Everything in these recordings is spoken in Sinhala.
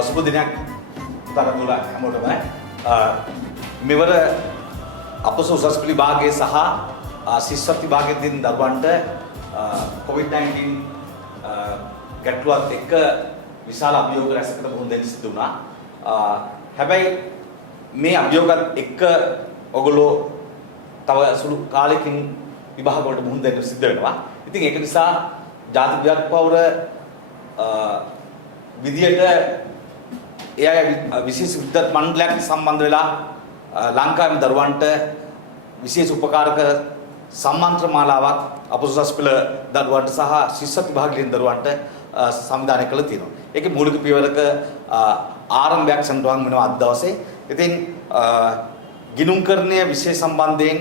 සුබ දිනයක් තරතුල හැමෝටම මෙවර අපොස උසස් පෙළ විභාගයේ සහ ශිෂ්‍යත්ව විභාගයේදී දරුවන්ට COVID-19 ගැටලුවත් එක්ක විශාල අභියෝග රැසකට මුහුණ දෙන්න සිදු වුණා. හැබැයි මේ අභියෝගات එක්ක ඔයගොල්ලෝ තව සුළු කාලෙකින් විභාග වලට මුහුණ දෙන්න සිද්ධ වෙනවා. ඉතින් ඒක නිසා ජාතික විද්‍යාපෞර විදියට එයා විශේෂ විද්‍යාත් මණ්ඩලයක් සම්බන්ධ වෙලා ලංකාවේ දරුවන්ට විශේෂ උපකාරක සම්මන්ත්‍රණ මාලාවක් අපොසස් පෙළ දරුවන්ට සහ ශිෂ්‍යත්ව විභාගයෙන් දරුවන්ට සංවිධානය කළ තියෙනවා. ඒකේ මූලික පියවරක ආරම්භයක් සම්පූර්ණ වෙනවා අද දවසේ. ඉතින් ගිණුම්කරණය විෂය සම්බන්ධයෙන්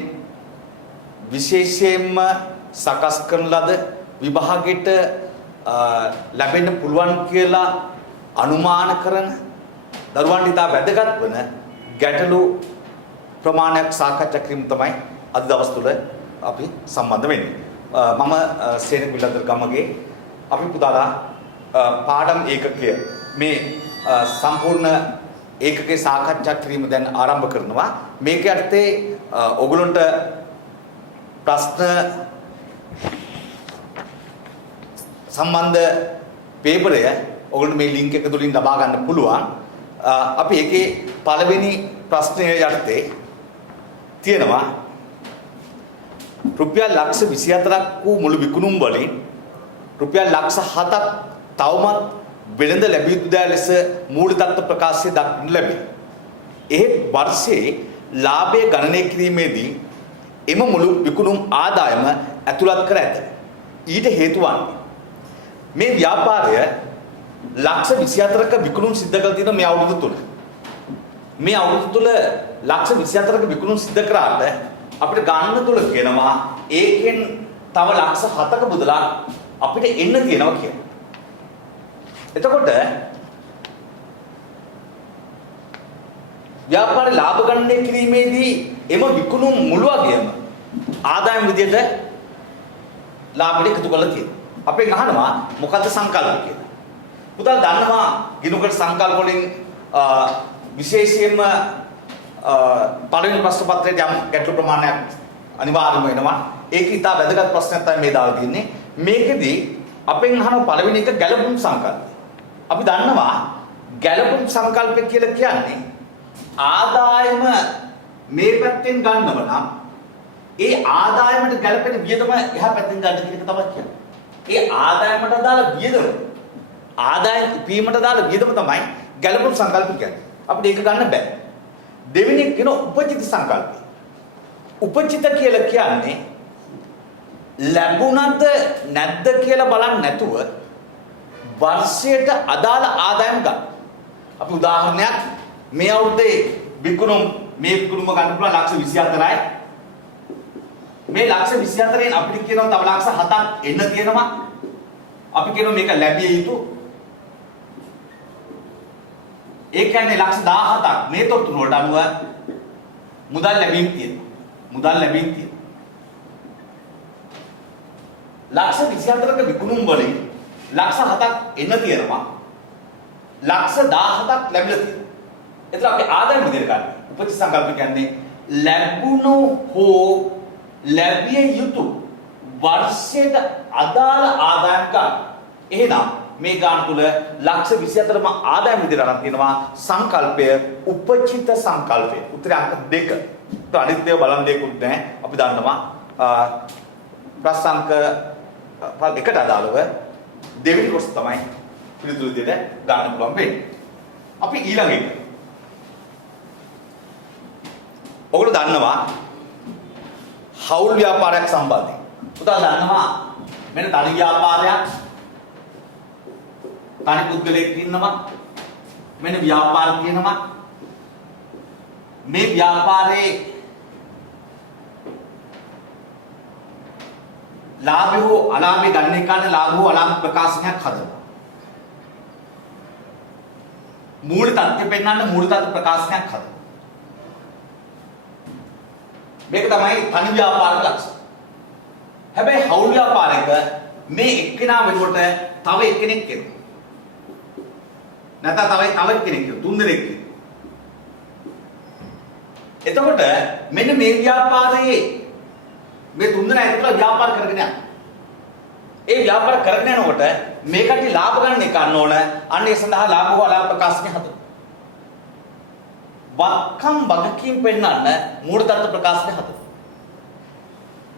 විශේෂයෙන්ම සකස් කරන ලද විභාගයට ලැබෙන්න පුළුවන් කියලා අනුමාන කරන දරුවන්ට ඉතා වැදගත් වන ගැටලු ප්‍රමාණයක් සාකච්ඡා කිරීම තමයි අද දවස් තුල අපි සම්බන්ධ වෙන්නේ. මම සේන විලන්දර ගමගේ අපි පුතාලා පාඩම් ඒකකය මේ සම්පූර්ණ ඒකකේ සාකච්ඡා කිරීම දැන් ආරම්භ කරනවා. මේක යටතේ ඔයගොල්ලන්ට ප්‍රශ්න සම්බන්ධ පේපරය ඔයගොල්ලන්ට මේ ලින්ක් එක තුලින් ලබා ගන්න පුළුවන්. අපි ඒකේ පළවෙනි ප්‍රශ්නය යටතේ තියෙනවා රුපියල් ලක්ෂ 24ක් වූ මුළු විකුණුම් වලින් රුපියල් ලක්ෂ 7ක් තවමත් වෙළඳ ලැබිය යුතු දෑ ලෙස මූල තත්ත්ව ප්‍රකාශය දක්වනු ලැබේ. එහෙත් වර්ෂයේ ලාභය ගණනය කිරීමේදී එම මුළු විකුණුම් ආදායම ඇතුළත් කර ඇත. ඊට හේතු වන්නේ මේ ව්‍යාපාරය ලක්ෂ 24ක විකුණුම් සිද්ධ කළ තියෙන මේ අවුරුදු තුල. මේ අවුරුදු තුල ලක්ෂ 24ක විකුණුම් සිද්ධ කරාට අපිට ගන්න තුල කියනවා ඒකෙන් තව ලක්ෂ 7ක මුදලක් අපිට එන්න තියෙනවා කියලා. එතකොට ව්‍යාපාරේ ලාභ ගණනය කිරීමේදී එම විකුණුම් මුළු වගේම ආදායම් විදියට ලාභෙට එකතු කරලා තියෙනවා. අපෙන් අහනවා මොකද්ද සංකල්ප කියලා. පුතා දන්නවා ගිණුකට සංකල්ප වලින් විශේෂයෙන්ම පළවෙනි ප්‍රශ්න පත්‍රයේ යම් ගැටළු ප්‍රමාණයක් අනිවාර්යම වෙනවා. ඒක ඉතා වැදගත් ප්‍රශ්නයක් තමයි මේ දාලා තියෙන්නේ. මේකෙදි අපෙන් අහන පළවෙනි එක ගැළපුම් සංකල්පය. අපි දන්නවා ගැළපුම් සංකල්පය කියලා කියන්නේ ආදායම මේ පැත්තෙන් ගන්නව නම් ඒ ආදායමට ගැළපෙන වියදම එහා පැත්තෙන් ගන්න කියන එක තමයි කියන්නේ. ඒ ආදායමට අදාළ වියදම ආදායම ඉපීමට අදාළ වියදම තමයි ගැළපුම් සංකල්ප කියන්නේ. අපිට ඒක ගන්න බෑ. දෙවෙනි එක කියන උපචිත සංකල්පය. උපචිත කියලා කියන්නේ ලැබුණද නැද්ද කියලා බලන්නේ නැතුව වර්ෂයට අදාළ ආදායම් ගන්න. අපි උදාහරණයක් මේ අවුරුද්දේ විකුණුම් ගන්න පුළුවන් ලක්ෂ 24යි. මේ ලක්ෂ 24න් අපිට කියනවා තව ලක්ෂ 7ක් එන්න තියෙනවා. අපි කියනවා මේක ලැබිය යුතු. ඒ කියන්නේ ලක්ෂ 17ක් මේ තොරතුරු වලට අනුව මුදල් ලැබීම් තියෙනවා. ලක්ෂ 24ක විකුණුම් වලින් ලක්ෂ 7ක් එන්න තියෙනවා. ලක්ෂ 17ක් ලැබිලා තියෙනවා. එතන අපි ආදායම විදිහට ගන්න. උපචිත සංකල්ප කියන්නේ ලැබුණු හෝ ලැබිය යුතු වර්ෂයට අදාළ ආදායම් ගන්න. එහෙනම් මේ ගාන තුල ලක්ෂ 24ම ආදායම විදිහට අරන් තියෙනවා සංකල්පය උපචිත සංකල්පය. උත්තරය අංක 2. તો අනිත් ඒවා බලන් දෙකුත් නැහැ. අපි දන්නවා ප්‍රශ්න අංක එකට අදාළව දෙවෙනි කොටස තමයි පිළිතුරු විදිහට ගන්න පුළුවන් වෙන්නේ. අපි ඊළඟ එක. ඔයගොල්ලෝ දන්නවා හවුල් ව්‍යාපාරයක් සම්බන්ධයෙන්. පුතා දන්නවා මෙන්න තනි ව්‍යාපාරයක් තනි පුද්ගලයෙක් ඉන්නවා. මෙන්න ව්‍යාපාර තියෙනවා. මේ ව්‍යාපාරේ ලාභ හෝ අලාභ ගණනය කරන ලාභ හෝ අලාභ ප්‍රකාශනයක් හදනවා. මූල තත්ත්වය පෙන්වන්න මූල තත්ත්ව ප්‍රකාශනයක් හදනවා. මේක තමයි තනි ව්‍යාපාරික ලක්ෂණ. හැබැයි හවුල් ව්‍යාපාරයක මේ එක්කෙනා වෙනුවට තව එක්කෙනෙක් එනවා. නැත්නම් තව කෙනෙක් කියනවා. තුන් දෙනෙක් කියනවා. එතකොට මෙන්න මේ ව්‍යාපාරයේ මේ තුන් දෙනා ඇතුළත ව්‍යාපාර කරගෙන යනවා. ඒ ව්‍යාපාර කරගෙන යනකොට මේ කටි ලාභ ගන්න එක ගන්න ඕන. අන්න ඒ සඳහා ලාභ හෝ අලාභ ප්‍රකාශනය හදන්න. වක්කම් වගකීම් පෙන්වන්න මූල තත්ත්ව ප්‍රකාශනය හදන්න.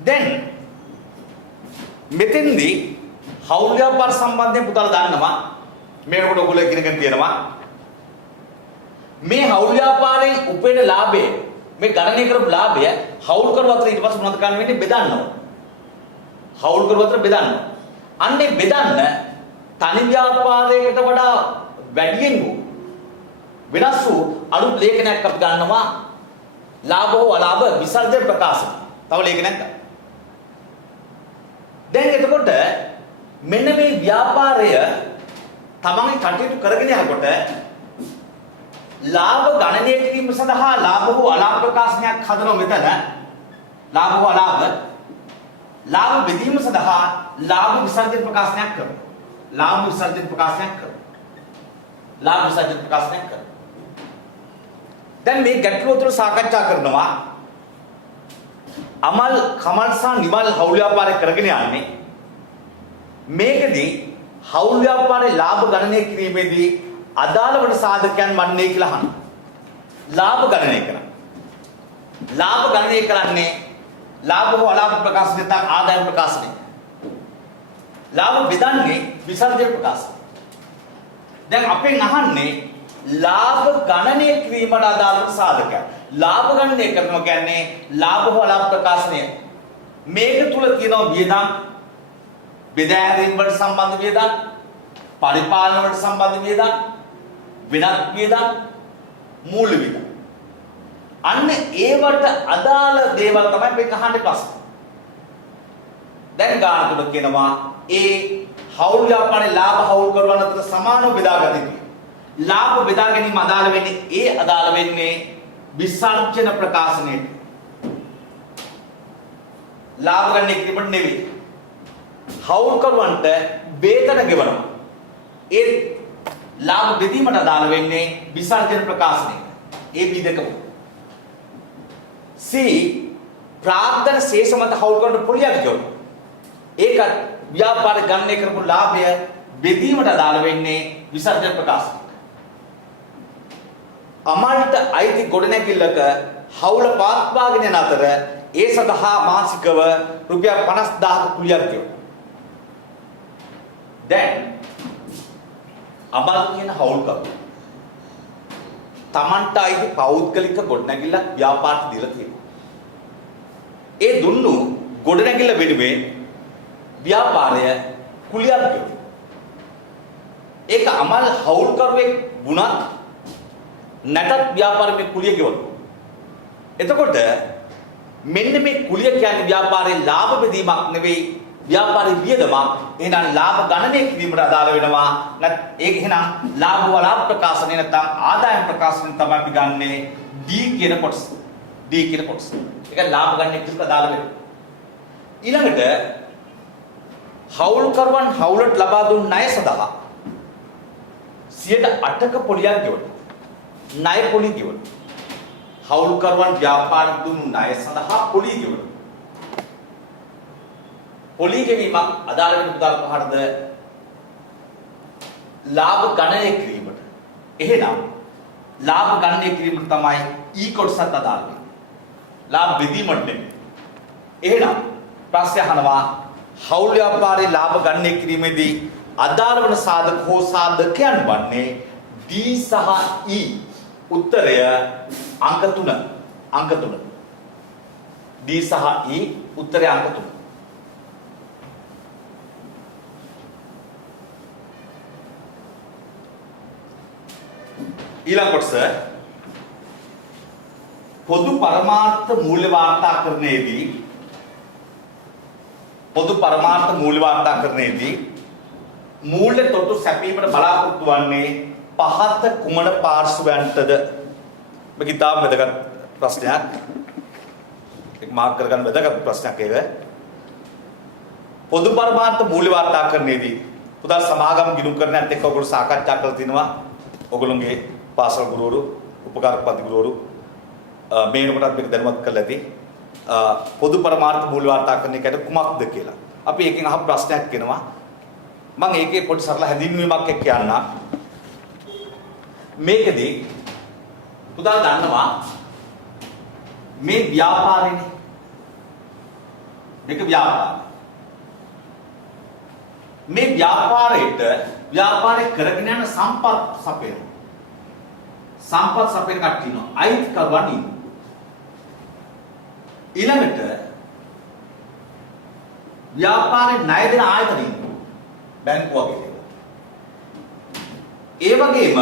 දැන් මෙතෙන්දී හවුල් ව්‍යාපාර සම්බන්ධයෙන් පුතාලා දන්නවා මේකට ඔයගොල්ලෝ ඉගෙනගෙන තියෙනවා මේ හවුල් ව්‍යාපාරයෙන් උපයන ලාභය මේ ගණනය කරපු ලාභය හවුල් කරු අතර ඊට පස්සේ මොනවද කරන්න වෙන්නේ බෙදන්න ඕන. හවුල් කරු අතර බෙදන්න. අන්නේ බෙදන්න තනි ව්‍යාපාරයකට වඩා වැඩියෙන් වෙනස් වූ අලුත් ලේඛනයක් අපි ගන්නවා ලාභ හෝ අලාභ විසර්ජන ප්‍රකාශන. තව ලේඛනයක් ගන්න. දැන් එතකොට මෙන්න මේ ව්‍යාපාරය තමන්ගේ කටයුතු කරගෙන යනකොට ලාභ ගණනය කිරීම සඳහා ලාභ හෝ අලාභ ප්‍රකාශනයක් හදනවා මෙතන. ලාභ හෝ අලාභ ලාභ බෙදීම සඳහා ලාභ විසර්ජන ප්‍රකාශනයක් කරනවා. ලාභ විසර්ජන ප්‍රකාශනයක් කරනවා. ලාභ විසර්ජන ප්‍රකාශනයක් කරනවා. දැන් මේ ගැටලුව තුළ සාකච්ඡා කරනවා අමල් කමල් සහ නිමල් හවුල් ව්‍යාපාරය කරගෙන යන්නේ මේකදී හවුල් ව්‍යාපාරේ ලාභ ගණනය කිරීමේදී අදාළ වන සාධකයන් වන්නේ කියලා අහනවා. ලාභ ගණනය කරන්නේ. ලාභ ගණනය කරන්නේ ලාභ හෝ අලාභ ප්‍රකාශනය නැත්නම් ආදායම් ප්‍රකාශනය. ලාභ බෙදන්නේ විසර්ජන ප්‍රකාශනය. දැන් අපෙන් අහන්නේ ලාභ ගණනය කිරීමට අදාළ වන සාධකයන්. ලාභ ගණනය කරනවා කියන්නේ ලාභ හෝ අලාභ ප්‍රකාශනය. මේක තුල තියෙනවා වියදම්, බෙදාහැරීම් වලට සම්බන්ධ වියදම්, පරිපාලන වලට සම්බන්ධ වියදම්, වෙනත් වියදම්, මූල්‍ය වියදම්. අන්න ඒවට අදාළ දේවල් තමයි මේ අහන්නේ ප්‍රශ්න. දැන් ගානකට කියනවා ඒ හවුල් ව්‍යාපාරේ ලාභ හවුල් කරවන අතර සමානව බෙදාගත යුතුයි. ලාභ බෙදා ගැනීම අදාළ වෙන්නේ අදාළ වෙන්නේ විසර්ජන ප්‍රකාශනයට. ලාභ ගන්න කිරීමට නෙවෙයි. හවුල් කරවන්ට වේතන ගෙවනවා. ඒ ලාභ බෙදීමට අදාළ වෙන්නේ විසර්ජන ප්‍රකාශනයට. ඒ විදකම. C ප්‍රාග්ධන ශේෂ මත හවුල් කරන පොලියක් ගෙවනවා. ඒක ව්‍යාපාර ගණනය කරපු ලාභය බෙදීමට අදාළ වෙන්නේ විසර්ජන ප්‍රකාශනයට. අමල්ට අයිති ගොඩනැගිල්ලක හවුල පාත්වාගෙන යන අතර ඒ සඳහා මාසිකව රුපියල් 50000ක කුලියක් ගෙවනවා. දැන් අමල් කියන හවුල්කරු තමන්ට අයිති පෞද්ගලික ගොඩනැගිල්ලක් ව්‍යාපාරට දීලා තියෙනවා. ඒ දුන්නු ගොඩනැගිල්ල වෙනුවෙන් ව්‍යාපාරය කුලියක් ගෙවනවා. ඒක අමල් හවුල්කරුවෙක් වුණත් නැටත් ව්‍යාපාරයේ කුලිය ගෙවනවා. එතකොට මෙන්න මේ කුලිය කියන්නේ ව්‍යාපාරයේ ලාභ බෙදීමක් නෙවෙයි ව්‍යාපාරයේ වියදමක්. එහෙනම් ලාභ ගණනය කිරීමට අදාළ වෙනවා. ඒක එහෙනම් ලාභ වලාභ ප්‍රකාශනය නැත්නම් ආදායම් ප්‍රකාශනය තමයි අපි ගන්නෙ D කියන කොටස. D කියන කොටස. ඒක ලාභ ගණනය කිරීමට අදාළ වෙනවා. ඊළඟට හවුල් කරවන් හවුලට ලබා දුන් ණය සඳහා 8%ක පොලියක් ගෙවනවා. ණය පොලි ගෙවනවා. හවුල් කරවන් ව්‍යාපාරික දුන්නු ණය සඳහා පොලි ගෙවනවා. පොලි ගෙවීමක් අදාළ වෙන උදාහරණ ලාභ ගණනය කිරීමට. එහෙනම් ලාභ ගණනය කිරීමට තමයි ඊ කොටසත් අදාළ වෙන්නේ. ලාභ බෙදීමට නෙමෙයි. එහෙනම් ප්‍රශ්නය අහනවා හවුල් ව්‍යාපාරයේ ලාභ ගණනය කිරීමේදී අදාළ වන සාධක හෝ සාධකයන් වන්නේ D සහ E. උත්තරය අංක 3. අංක 3. D සහ E උත්තරය අංක 3. ඊළඟ කොටස පොදු පරමාර්ථ මූල්‍ය වාර්තාකරණයේදී මූල්‍ය තොටු සැපීමට බලාපොරොත්තු වන්නේ පහත කුමන පාර්ශවයන්ටද? මේක ඉතාම වැදගත් ප්‍රශ්නයක්. ඒක මාක් කරගන්න වැදගත් ප්‍රශ්නයක් ඒක. පොදු පරමාර්ථ මූල්‍ය වාර්තාකරණයේදී පුතා සමාගම් ගිණුම් කරන්නත් එක්ක ඔයගොල්ලෝ සාකච්ඡා කරලා තිනවා ඔගොල්ලෝගේ පාසල් ගුරුවරු උපකාරපති ගුරුවරු මේ වෙනකොටත් මේක දැනුවත් කරලා ඇති පොදු පරමාර්ථ මූල්‍ය වාර්තා කරන එකට කුමක්ද කියලා. අපි එකෙන් අහ ප්‍රශ්නයක් වෙනවා. මම ඒකේ පොඩි සරල හැඳින්වීමක් එක්ක යන්න. මේකදී පුතා දන්නවා මේ ව්‍යාපාරේනේ. මේක ව්‍යාපාරය. මේ ව්‍යාපාරේ කරගෙන යන සම්පත් සපයන. සම්පත් සපයන කට්ටිය ඉන්නවා. අයිතිකරුවන් ඉන්නවා. ඊළඟට ව්‍යාපාරේ ණය දෙන ආයතන ඉන්නවා. බැංකුව වගේ දේවල්. ඒ වගේම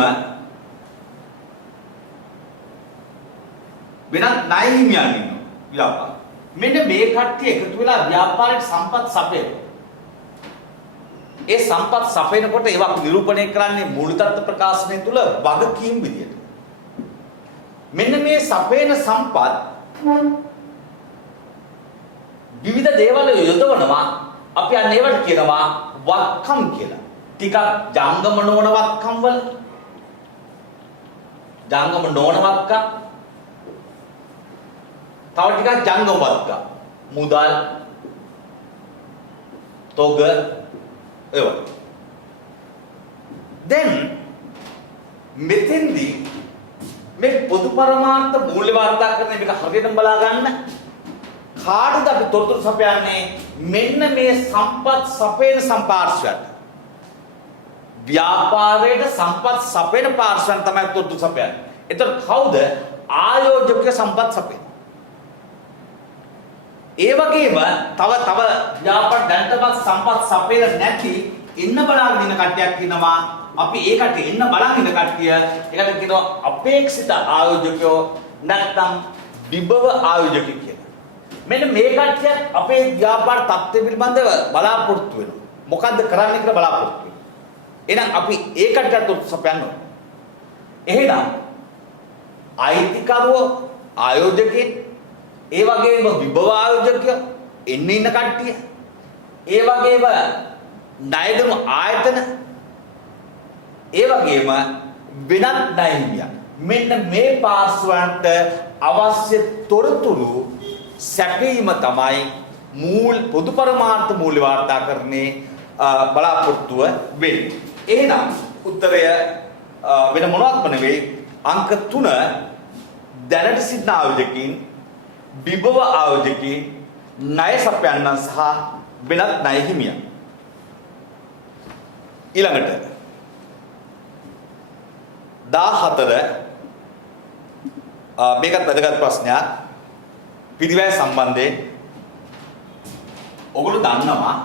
වෙනත් ණය හිමියන් ඉන්නවා ව්‍යාපාර. මෙන්න මේ කට්ටිය එකතු වෙලා ව්‍යාපාරයට සම්පත් සපයනවා. ඒ සම්පත් සපයනකොට ඒවා නිරූපණය කරන්නේ මූල තත්ත්ව ප්‍රකාශනය තුල වගකීම් විදියට. මෙන්න මේ සපයන සම්පත් විවිධ දේවල් යොදවනවා. අපි අන්න ඒවට කියනවා වත්කම් කියලා. ටිකක් ජංගම නොවන වත්කම් වල ජංගම නොවන වත්කම් තව ටිකක් ජංගම වත්කම් මුදල් තොග ඒවා. දැන් මෙතෙන්දී මේ පොදු පරමාර්ථ මූල්‍ය වාර්තා කරන මේක හරියටම බලා ගන්න. කාටද අපි තොරතුරු සපයන්නේ? මෙන්න මේ සම්පත් සපයන සම්පාර්ශ්වයට. ව්‍යාපාරයේ සම්පත් සපයන පාර්ශ්වයන් තමයි තොරතුරු සපයන්නේ. එතකොට කවුද? ආයෝජක සම්පත් සපයන. ඒ වගේම තව ව්‍යාපාර දැන්ටමත් සම්පත් සපයලා නැති ඉන්න බලාගෙන ඉන්න කට්ටියක් ඉන්නවා. අපි ඒ කට්ටිය ඉන්න බලාගෙන ඉන්න කට්ටිය ඒකට කියනවා අපේක්ෂිත ආයෝජකයෝ නැත්නම් විභව ආයෝජකයෝ කියලා. මෙන්න මේ කට්ටිය අපේ ව්‍යාපාර තත්ත්වය පිළිබඳව බලාපොරොත්තු වෙනවා. මොකද්ද කරන්න කියලා බලාපොරොත්තු වෙනවා. එහෙනම් අපි ඒ කට්ටියට සපයන්න ඕනේ. එහෙනම් අයිතිකරුවෝ ආයෝජකයන් ඒ වගේම විභව ආයෝජකයෝ එන්නේ ඉන්න කට්ටිය ඒ වගේම ණයදෙනු ආයතන ඒ වගේම වෙනත් ණය හිමියන් මෙන්න මේ පාර්ශ්වයන්ට අවශ්‍ය තොරතුරු සැපීම තමයි පොදු පරමාර්ථ මූල්‍ය වාර්තාකරණේ බලාපොරොත්තුව වෙන්නේ. එහෙනම් උත්තරය වෙන මොනවත්ම නෙවෙයි අංක 3 දැනට සිටින ආයෝජකයින් විභව ආයෝජකයින් ණය සපයන්නන් සහ වෙනත් ණය හිමියන්. ඊළඟට 14 මේකත් වැදගත් ප්‍රශ්නයක්. පිරිවැය සම්බන්ධයෙන් ඔගොල්ලෝ දන්නවා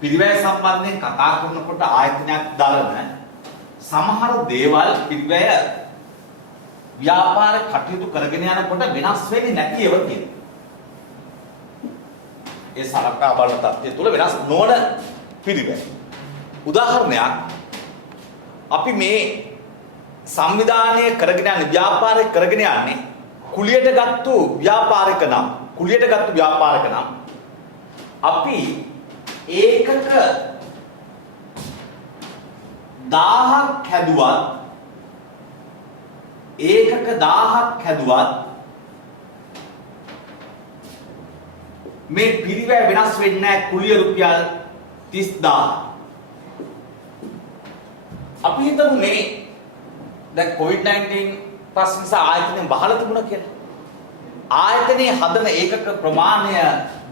පිරිවැය සම්බන්ධයෙන් කතා කරනකොට ආයතනයක් දරන සමහර දේවල් පිරිවැය ව්‍යාපාර කටයුතු කරගෙන යනකොට වෙනස් වෙන්නේ නැති ඒවා කියනවා. ඒ සලකා බලන තත්ත්වය තුළ වෙනස් නොවන පිරිවැය. උදාහරණයක් අපි මේ සංවිධානය කරගෙන යන ව්‍යාපාරය කරගෙන යන්නේ කුලියට ගත්තු ව්‍යාපාරික නම් අපි ඒකක 1000ක් හැදුවත් මේ පිරිවැය වෙනස් වෙන්නේ නැහැ කුලිය රුපියල් 30000. අපි හිතමු මේ දැන් COVID-19 පස් නිසා ආයතනය බහලා තිබුණා කියලා. ආයතනයේ හදන ඒකක ප්‍රමාණය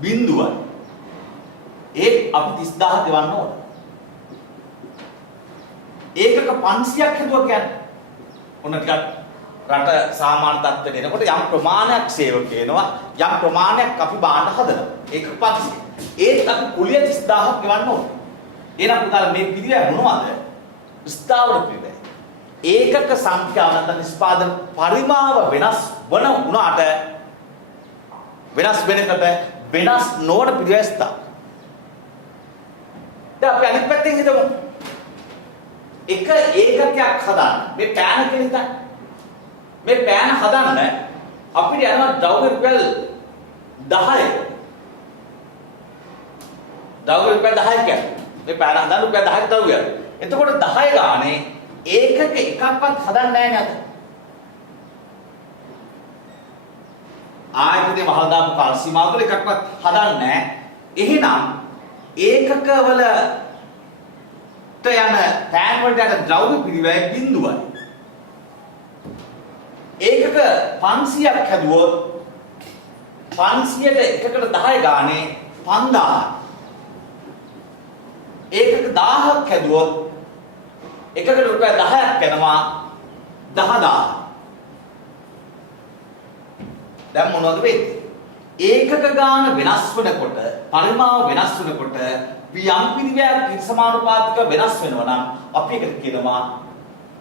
බිඳුවයි. ඒ අපි 30000 දෙවන්න ඕන. ඒකක 500ක් හදුවා කියන්නේ ඔන්න ටිකක් රට සාමාන්‍ය තත්ත්වයට එනකොට යම් ප්‍රමාණයක් සේවක වෙනවා යම් ප්‍රමාණයක් අපි බාන්න හදනවා. ඒක 500. ඒත් අපි කුලිය 30000ක් ගෙවන්න ඕන. එහෙනම් පුතාලා මේ පිළිවෙල මොනවද? ස්ථාවර පිළිවෙල. ඒකක සංඛ්‍යාව නැත්නම් නිෂ්පාදන පරිමාව වෙනස් වන උනාට වෙනස් වෙනකට වෙනස් නොවන පිළිවෙල ස්ථාවර. දැන් අපි අනිත් පැත්තෙන් හිතමු. එක ඒකකයක් හදන්න මේ පෑන කියලා මේ පෑන හදන්න අපිට යනවා ද්‍රව්‍ය රුපියල් 10ක. ද්‍රව්‍ය රුපියල් 10ක කියන්නේ මේ පෑන හදන්න රුපියල් 10ක ද්‍රව්‍යයක්. එතකොට 10 ගානේ ඒකක එකක්වත් හදන්නේ නැහැ නේද? ආයතනයේ වහලා දාපු කාල සීමාව තුළ එකක්වත් හදන්නේ නැහැ. එහෙනම් ඒකකවල ට යන පෑන් වලට යන ද්‍රව්‍ය පිරිවැය බිඳුවයි. ඒකක 500ක් හැදුවොත් 500ට එකකට 10 ගානේ 5000. ඒකක 1000ක් හැදුවොත් එකකට රුපියල් 10ක් යනවා 10000. දැන් මොනවද වෙන්නේ? ඒකක ගාන වෙනස් වෙනකොට පරිමාව වෙනස් වෙනකොට යම් පිරිවැයක් සමානුපාතික වෙනස් වෙනවා නම් අපි ඒකට කියනවා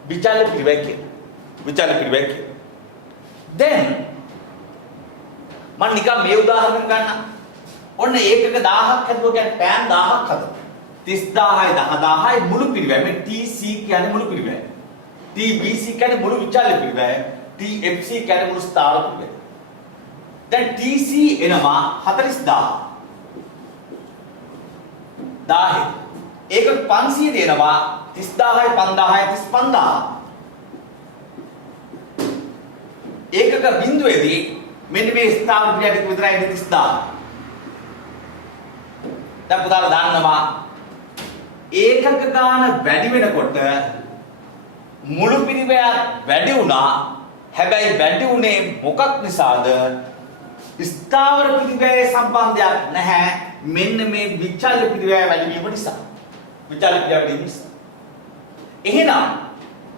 විචල්‍ය පිරිවැය කියලා. විචල්‍ය පිරිවැය කියලා. දැන් මම නිකන් මේ උදාහරණ ගන්න. ඔන්න ඒකක 1000ක් හදුවා කියන්නේ පෑන් 1000ක් හදුවා. 30000යි 10000යි මුළු පිරිවැය. මේ TC කියන්නේ මුළු පිරිවැය. TBC කියන්නේ මුළු විචල්‍ය පිරිවැය. TFC කියන්නේ මුළු ස්ථාවර පිරිවැය. දැන් TC එනවා 40000. 1000. ඒක 500 දෙනවා 30000යි 5000යි 35000. ඒකක බිඳුවේදී මෙන්න මේ ස්ථාවර පිරිවැයට විතරයි 30000. දැන් පුතාලා දන්නවා ඒකක ගාන වැඩි වෙනකොට මුළු පිරිවැය වැඩි වුණා. හැබැයි වැඩි උනේ මොකක් නිසාද? ස්ථාවර පිරිවැයේ සම්බන්ධයක් නැහැ. මෙන්න මේ විචල්‍ය පිරිවැය වැඩි වීම නිසා. විචල්‍ය පිරිවැය වැඩි වීම නිසා. එහෙනම්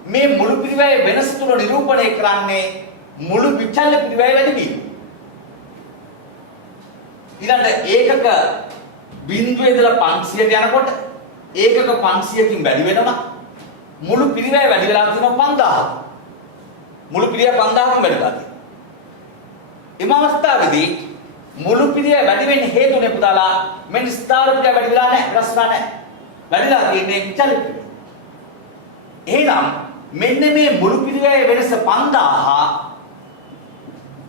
මේ මුළු පිරිවැයේ වෙනස තුන නිරූපණය කරන්නේ මුළු විචල්‍ය පිරිවැය වැඩි වීම. ඊළඟට ඒකක බිඳුවේ ඉඳලා 500ට යනකොට ඒකක 500කින් වැඩි වෙනවා. මුළු පිරිවැය වැඩි වෙලා තියෙනවා 5000. මුළු පිරිවැය 5000කින් වැඩි වෙලා තියෙනවා. එම අවස්ථාවේදී මුළු පිරිවැය වැඩි වෙන්න හේතුනේ පුතාලා මෙන්න ස්ථාවර පිරිවැය වැඩි වෙලා නැහැ. රස්නා නැහැ. වැඩිලා තියෙන්නේ විචල්‍ය පිරිවැය. එහෙනම් මෙන්න මේ මුළු පිරිවැය වෙනස 5000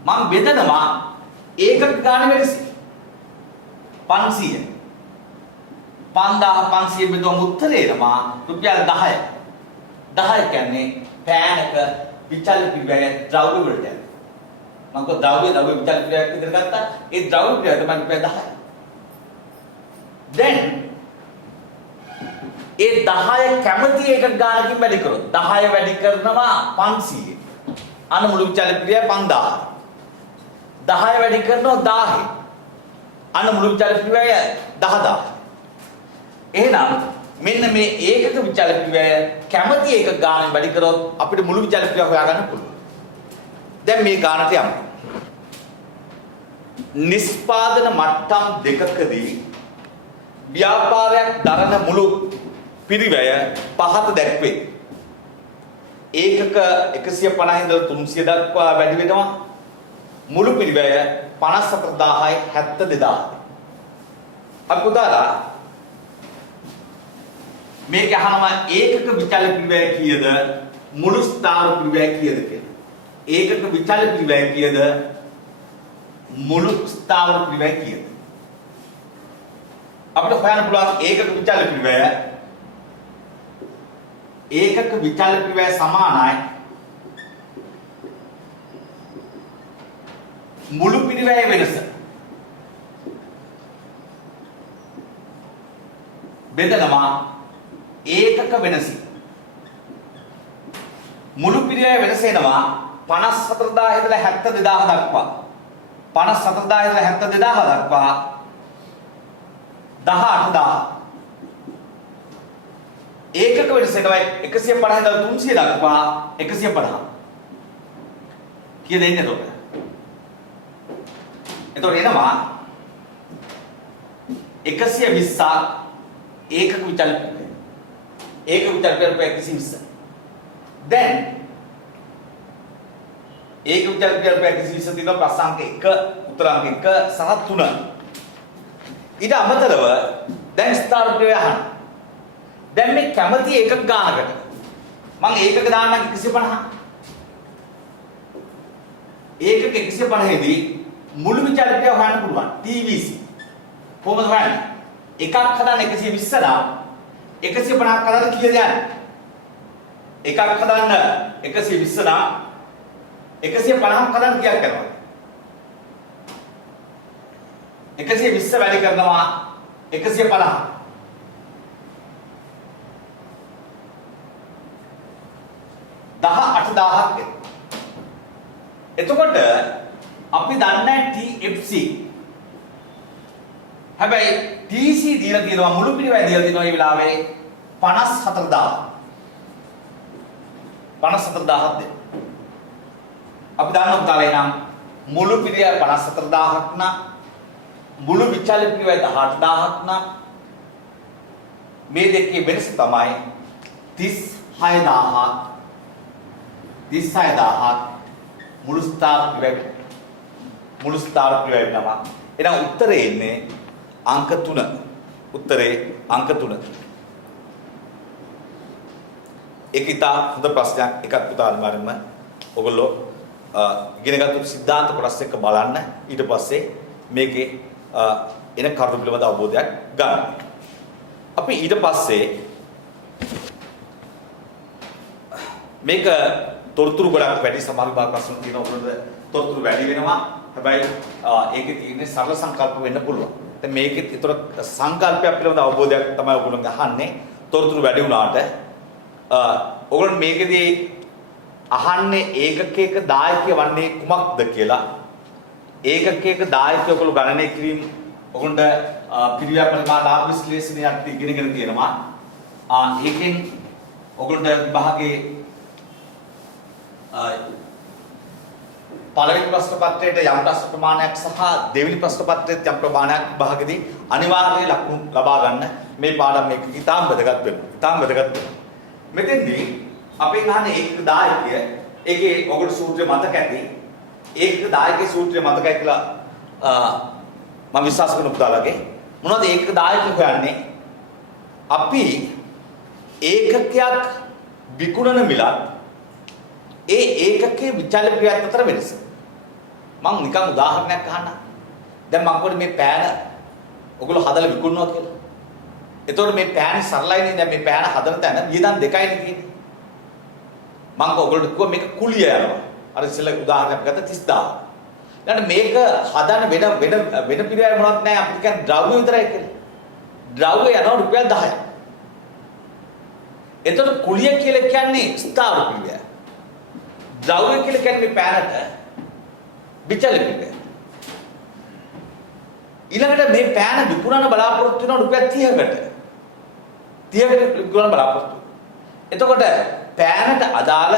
මම බෙදනවා ඒකක ගාන වෙනස 500. 5500 බෙදුවම උත්තරේ එනවා රුපියල් 10. 10 කියන්නේ පෑනක විචල්‍ය පිරිවැය ද්‍රව්‍ය වලට යනවා. මම කෝ ද්‍රව්‍ය විචල්‍ය පිරිවැයක් විතර ගත්තා. ඒ ද්‍රව්‍ය පිරිවැය තමයි රුපියල් 10. දැන් ඒ 10 කැමති එකක ගානකින් වැඩි කරොත් 10 වැඩි කරනවා 500. අන මුළු විචල්‍ය පිරිවැය 5000. 10 වැඩි කරනවා 1000. අන මුළු විචල්‍ය පිරිවැය 10000. එහෙනම් මෙන්න මේ ඒකක විචල්‍ය පිරිවැය කැමති එකක ගානෙන් වැඩි කරොත් අපිට මුළු විචල්‍ය පිරිවැය හොයාගන්න පුළුවන්. දැන් මේ ගානට යමු. නිෂ්පාදන මට්ටම් දෙකකදී ව්‍යාපාරයක් දරන මුළු පිරිවැය පහත දැක්වේ. ඒකක 150 ඉඳලා 300 දක්වා වැඩි වෙනවා. මුළු පිරිවැය 54000යි 72000. අපි පුතාලා මේක අහනවා ඒකක විචල්‍ය පිරිවැය කීයද මුළු ස්ථාවර පිරිවැය කීයද කියලා. ඒකක විචල්‍ය පිරිවැය කීයද මුළු ස්ථාවර පිරිවැය කීයද? අපිට හොයන්න පුළුවන් ඒකක විචල්‍ය පිරිවැය. ඒකක විචල්‍ය පිරිවැය සමානයි මුළු පිරිවැය වෙනස. බෙදනවා ඒකක වෙනස. මුළු පිරිවැය වෙනස එනවා 54000 ඉඳලා 72000 දක්වා. 54000 ඉඳලා 72000 දක්වා 18000. ඒකක වෙනස එනවා 150 ඉඳලා 300 දක්වා 150. කීයද එන්නේ එතකොට? එතකොට එනවා 120ක් ඒකක විචල්‍ය පිරිවැය. ඒකක විචල්‍ය පිරිවැය 120. දැන් ඒක විචල්‍ය පිරිවැය 120 තියෙනවා ප්‍රශ්න අංක 1 උත්තර අංක 1 සහ 3. ඊට අමතරව දැන් ස්ථාවර පිරිවැය අහන්න. දැන් මේ කැමති ඒකක ගානකට මම ඒකක දාන්නම් 150. ඒකක 150 දී මුළු විචල්‍ය පිරිවැය හොයන්න පුළුවන්. TBC කොහොමද හොයන්නේ? එකක් හදන්න 120 නම් 150ක් හදන්න කීයද යන්නේ? එකක් හදන්න 120 නම් 150ක් හදන්න කීයක් කරනවද? 120 වැඩි කරනවා 150. එතකොට අපි දන්නේ TFC. හැබැයි TC දීලා තියෙනවා මුළු පිළිවෙල දීලා තියෙනවා මේ වෙලාවේ 54000. 54000ක් දෙන්න. අපි දන්නවා පුතාලා එනම් මුළු පිළිවෙල 54000ක් නම් මුළු විචාල පිළිවෙල 18000ක් නම් මේ දෙකේ වෙනස තමයි 36000ක් 36000ක් මුළු ස්ථාන පිළිවෙල නම. එහෙනම් උත්තරේ එන්නේ අංක 3. උත්තරේ අංක 3. ඒක ඉතා හොඳ ප්‍රශ්නයක්. එකක් පුතා අනිවාර්යෙන්ම ඔයගොල්ලෝ ඉගෙනගත්තු සිද්ධාන්ත කොටස් එක්ක බලන්න. ඊට පස්සේ මේකේ එන කරුණු පිළිබඳ අවබෝධයක් ගන්න. අපි ඊට පස්සේ මේක තොරතුරු ගොඩක් වැඩි සමහර විභාග ප්‍රශ්න තියෙන උනද තොරතුරු වැඩි වෙනවා. හැබැයි ඒකේ තියෙන්නේ සරල සංකල්ප වෙන්න පුළුවන්. දැන් මේකෙත් ඒතර සංකල්පයක් පිළිබඳ අවබෝධයක් තමයි ඔයගොල්ලෝ ගහන්නේ. තොරතුරු වැඩි වුණාට ඔයගොල්ලෝ මේකෙදී අහන්නේ ඒකකයක දායකය වන්නේ කුමක්ද කියලා. ඒකකයක දායකය ඔයගොල්ලෝ ගණනය කිරීම ඔයගොල්ලන්ට පිළිවෙල පරිමාණ ලාභ විශ්ලේෂණයක් ඉගෙනගෙන තියෙනවා. ඒකෙන් ඔයගොල්ලන්ට විභාගයේ පළවෙනි ප්‍රශ්න පත්‍රයේ යම් ප්‍රශ්න ප්‍රමාණයක් සහ දෙවෙනි ප්‍රශ්න පත්‍රයේ යම් ප්‍රමාණයක් විභාගෙදී අනිවාර්යයෙන් ලකුණු ලබා ගන්න මේ පාඩම් මේක ඉතාම වැදගත් වෙනවා. ඉතාම වැදගත් වෙනවා. මෙතෙන්දී අපෙන් අහන්නේ ඒකක දායකය ඒකේ ඔයගොල්ලෝ සූත්‍රය මතක ඇති. ඒකක දායකයේ සූත්‍රය මතකයි කියලා මම විශ්වාස කරන පුතාලගේ. මොනවද ඒකක දායකය හොයන්නේ? අපි ඒකකයක් විකුණන මිලක් ඒ ඒකකයේ විචාල ප්‍රියත් අතර වෙනස. මම නිකන් උදාහරණයක් අහන්න. දැන් මම කොහොමද මේ පෑන ඔයගොල්ලෝ හදලා විකුණනවා කියලා. එතකොට මේ පෑන සරලයිනේ. දැන් මේ පෑන හදන තැන වියදම් දෙකයිනේ තියෙන්නේ. මම ඔයගොල්ලෝ කිව්වා මේක කුලිය යනවා. අර ඉස්සෙල්ලා උදාහරණයක් ගත්ත 30000. ඊළඟ මේක හදන වෙන පිළිවෙල මොනවත් නැහැ. අපි කියන්නේ ද්‍රව්‍ය විතරයි කියලා. ද්‍රව්‍ය යනවා රුපියල් 10ක්. එතකොට කුලිය කියලා කියන්නේ ස්ථාවර පිළිවෙල. ද්‍රව්‍ය කියලා කියන්නේ පෑනට විචල පිළිවෙල. ඊළඟට මේ පෑන විකුණන බලාපොරොත්තු වෙන රුපියල් 30කට. 30කට විකුණන බලාපොරොත්තු. එතකොට පෑනට අදාළ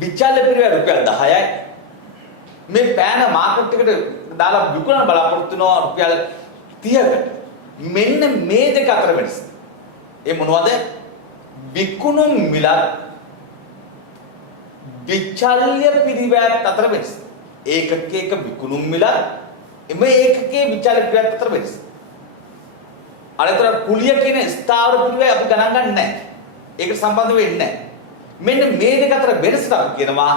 විචල පිළිවෙල රුපියල් 10යි. මේ පෑන මාකට් එකට දාලා විකුණන බලාපොරොත්තු වෙන රුපියල් 30කට. මෙන්න මේ දෙක අතර වෙනස. ඒ මොනවද? විකුණුම් මිලත් විචල්්‍ය පිළිවෙලත් අතර වෙනස. ඒකකයක විකුණුම් මිලත් මේ ඒකකයේ විචල්්‍ය පිළිවෙලත් අතර වෙනස. අරතර කුලිය කියන ස්ථාවර පිළිවෙල අපි ගණන් ගන්න නැහැ. ඒකට සම්බන්ධ වෙන්නේ නැහැ. මෙන්න මේ දෙක අතර වෙනසට අපි කියනවා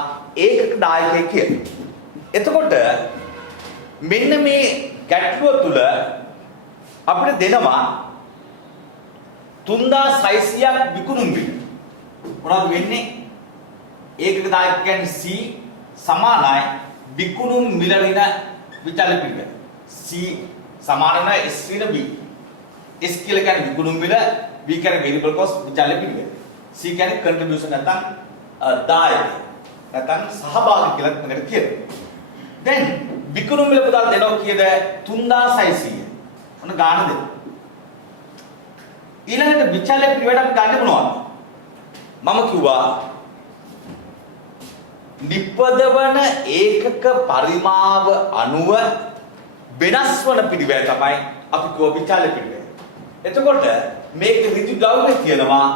ඒකක දායකය කියලා. එතකොට මෙන්න මේ ගැටලුව තුල අපිට දෙනවා 3600ක් විකුණුම් මිල. මොනවද වෙන්නේ? ඒකක දායක කියන්නේ C සමානයි විකුණුම් මිල ඍණ විචල පිළිවෙල. C සමාන වෙනවා S ඍණ B. S කියලා කියන්නේ විකුණුම් මිල, B කියන්නේ variable cost විචල පිළිවෙල. C කියන්නේ contribution නැත්නම් දායක. නැත්නම් සහභාගී කියලා මෙතන කියනවා. දැන් විකුණුම් මිල පුතාලා දෙනවා කීයද? 3600. ඔන්න ගාන දෙන්න. ඊළඟට විචල පිළිවෙලට අපි ගන්න මොනවද? මම කිව්වා නිපදවන ඒකක පරිමාව අනුව වෙනස් වන පිළිවෙල තමයි අපි කිව්ව විචල පිළිවෙල. එතකොට මේක ඍජු ද්‍රව්‍ය කියනවා.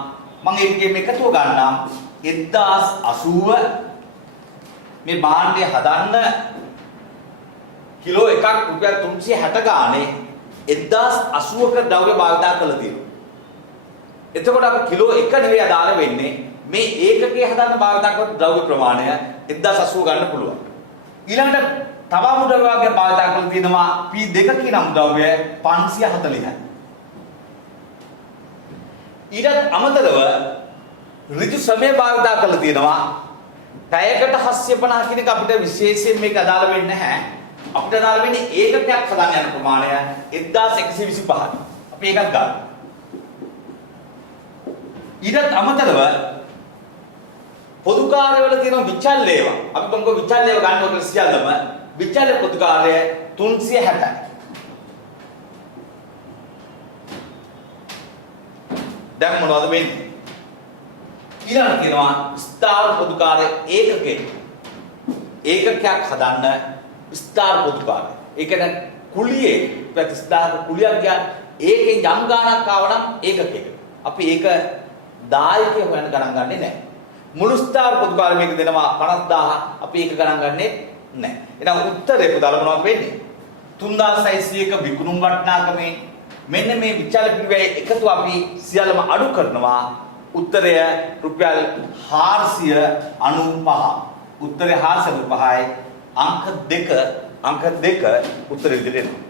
මම ඒකේ මේකතුව ගන්නම් 1080 මේ භාණ්ඩය හදන්න කිලෝ එකක් රුපියල් 360 ගානේ 1080ක ද්‍රව්‍ය භාවිතා කළා තියෙනවා. එතකොට අපි කිලෝ 1 නෙවෙයි අදාළ වෙන්නේ මේ ඒකකයේ හදන්න භාවිතා කරපු ද්‍රව්‍ය ප්‍රමාණය 1080 ගන්න පුළුවන්. ඊළඟට තව අමුද්‍රව්‍යයක් භාවිතා කරලා තියෙනවා P2 කියන අමුද්‍රව්‍ය 540යි. ඊට අමතරව ඍජු ශ්‍රමය භාවිතා කරලා තියෙනවා. පැයකට 750 කියන එක අපිට විශේෂයෙන් මේක අදාළ වෙන්නේ නැහැ. අපිට අදාළ වෙන්නේ ඒකකයක් හදන්න යන ප්‍රමාණය 1125. අපි ඒකක් ගන්න. ඊට අමතරව පොදු කාර්යවල තියෙන විචල්‍යව අපි කොහොමද විචල්‍යව ගන්නවද සියල්ලම විචල්‍ය පොදු කාර්ය 360යි. දැන් මොනවද වෙන්නේ? ඊළඟට තියෙනවා ස්ථාවර පොදු කාර්ය ඒකකයක් හදන්න ස්ථාවර පොදු කාර්ය. ඒ කියන්නේ කුලියේ ප්‍රතිස්ථාවර කුලියක් ගන්න ඒකෙන් යම් ගාණක් ආවනම් ඒකකයක. අපි ඒක දායකය හොයන්න ගණන් ගන්නෙ නැහැ. මුළු ස්ථාවර පොදු කාර්ය මේක දෙනවා 50000 අපි ඒක ගණන් ගන්නෙ නැහැ. එහෙනම් උත්තරේ පුතාලා මොනවද වෙන්නේ? 3600ක විකුණුම් වටිනාකමේ මෙන්න මේ විචාල පිළිවෙල එකතු අපි සියල්ලම අඩු කරනවා. උත්තරය රුපියල් 495. උත්තරය 495යි. අංක 2 උත්තර ඉදිරියට එනවා.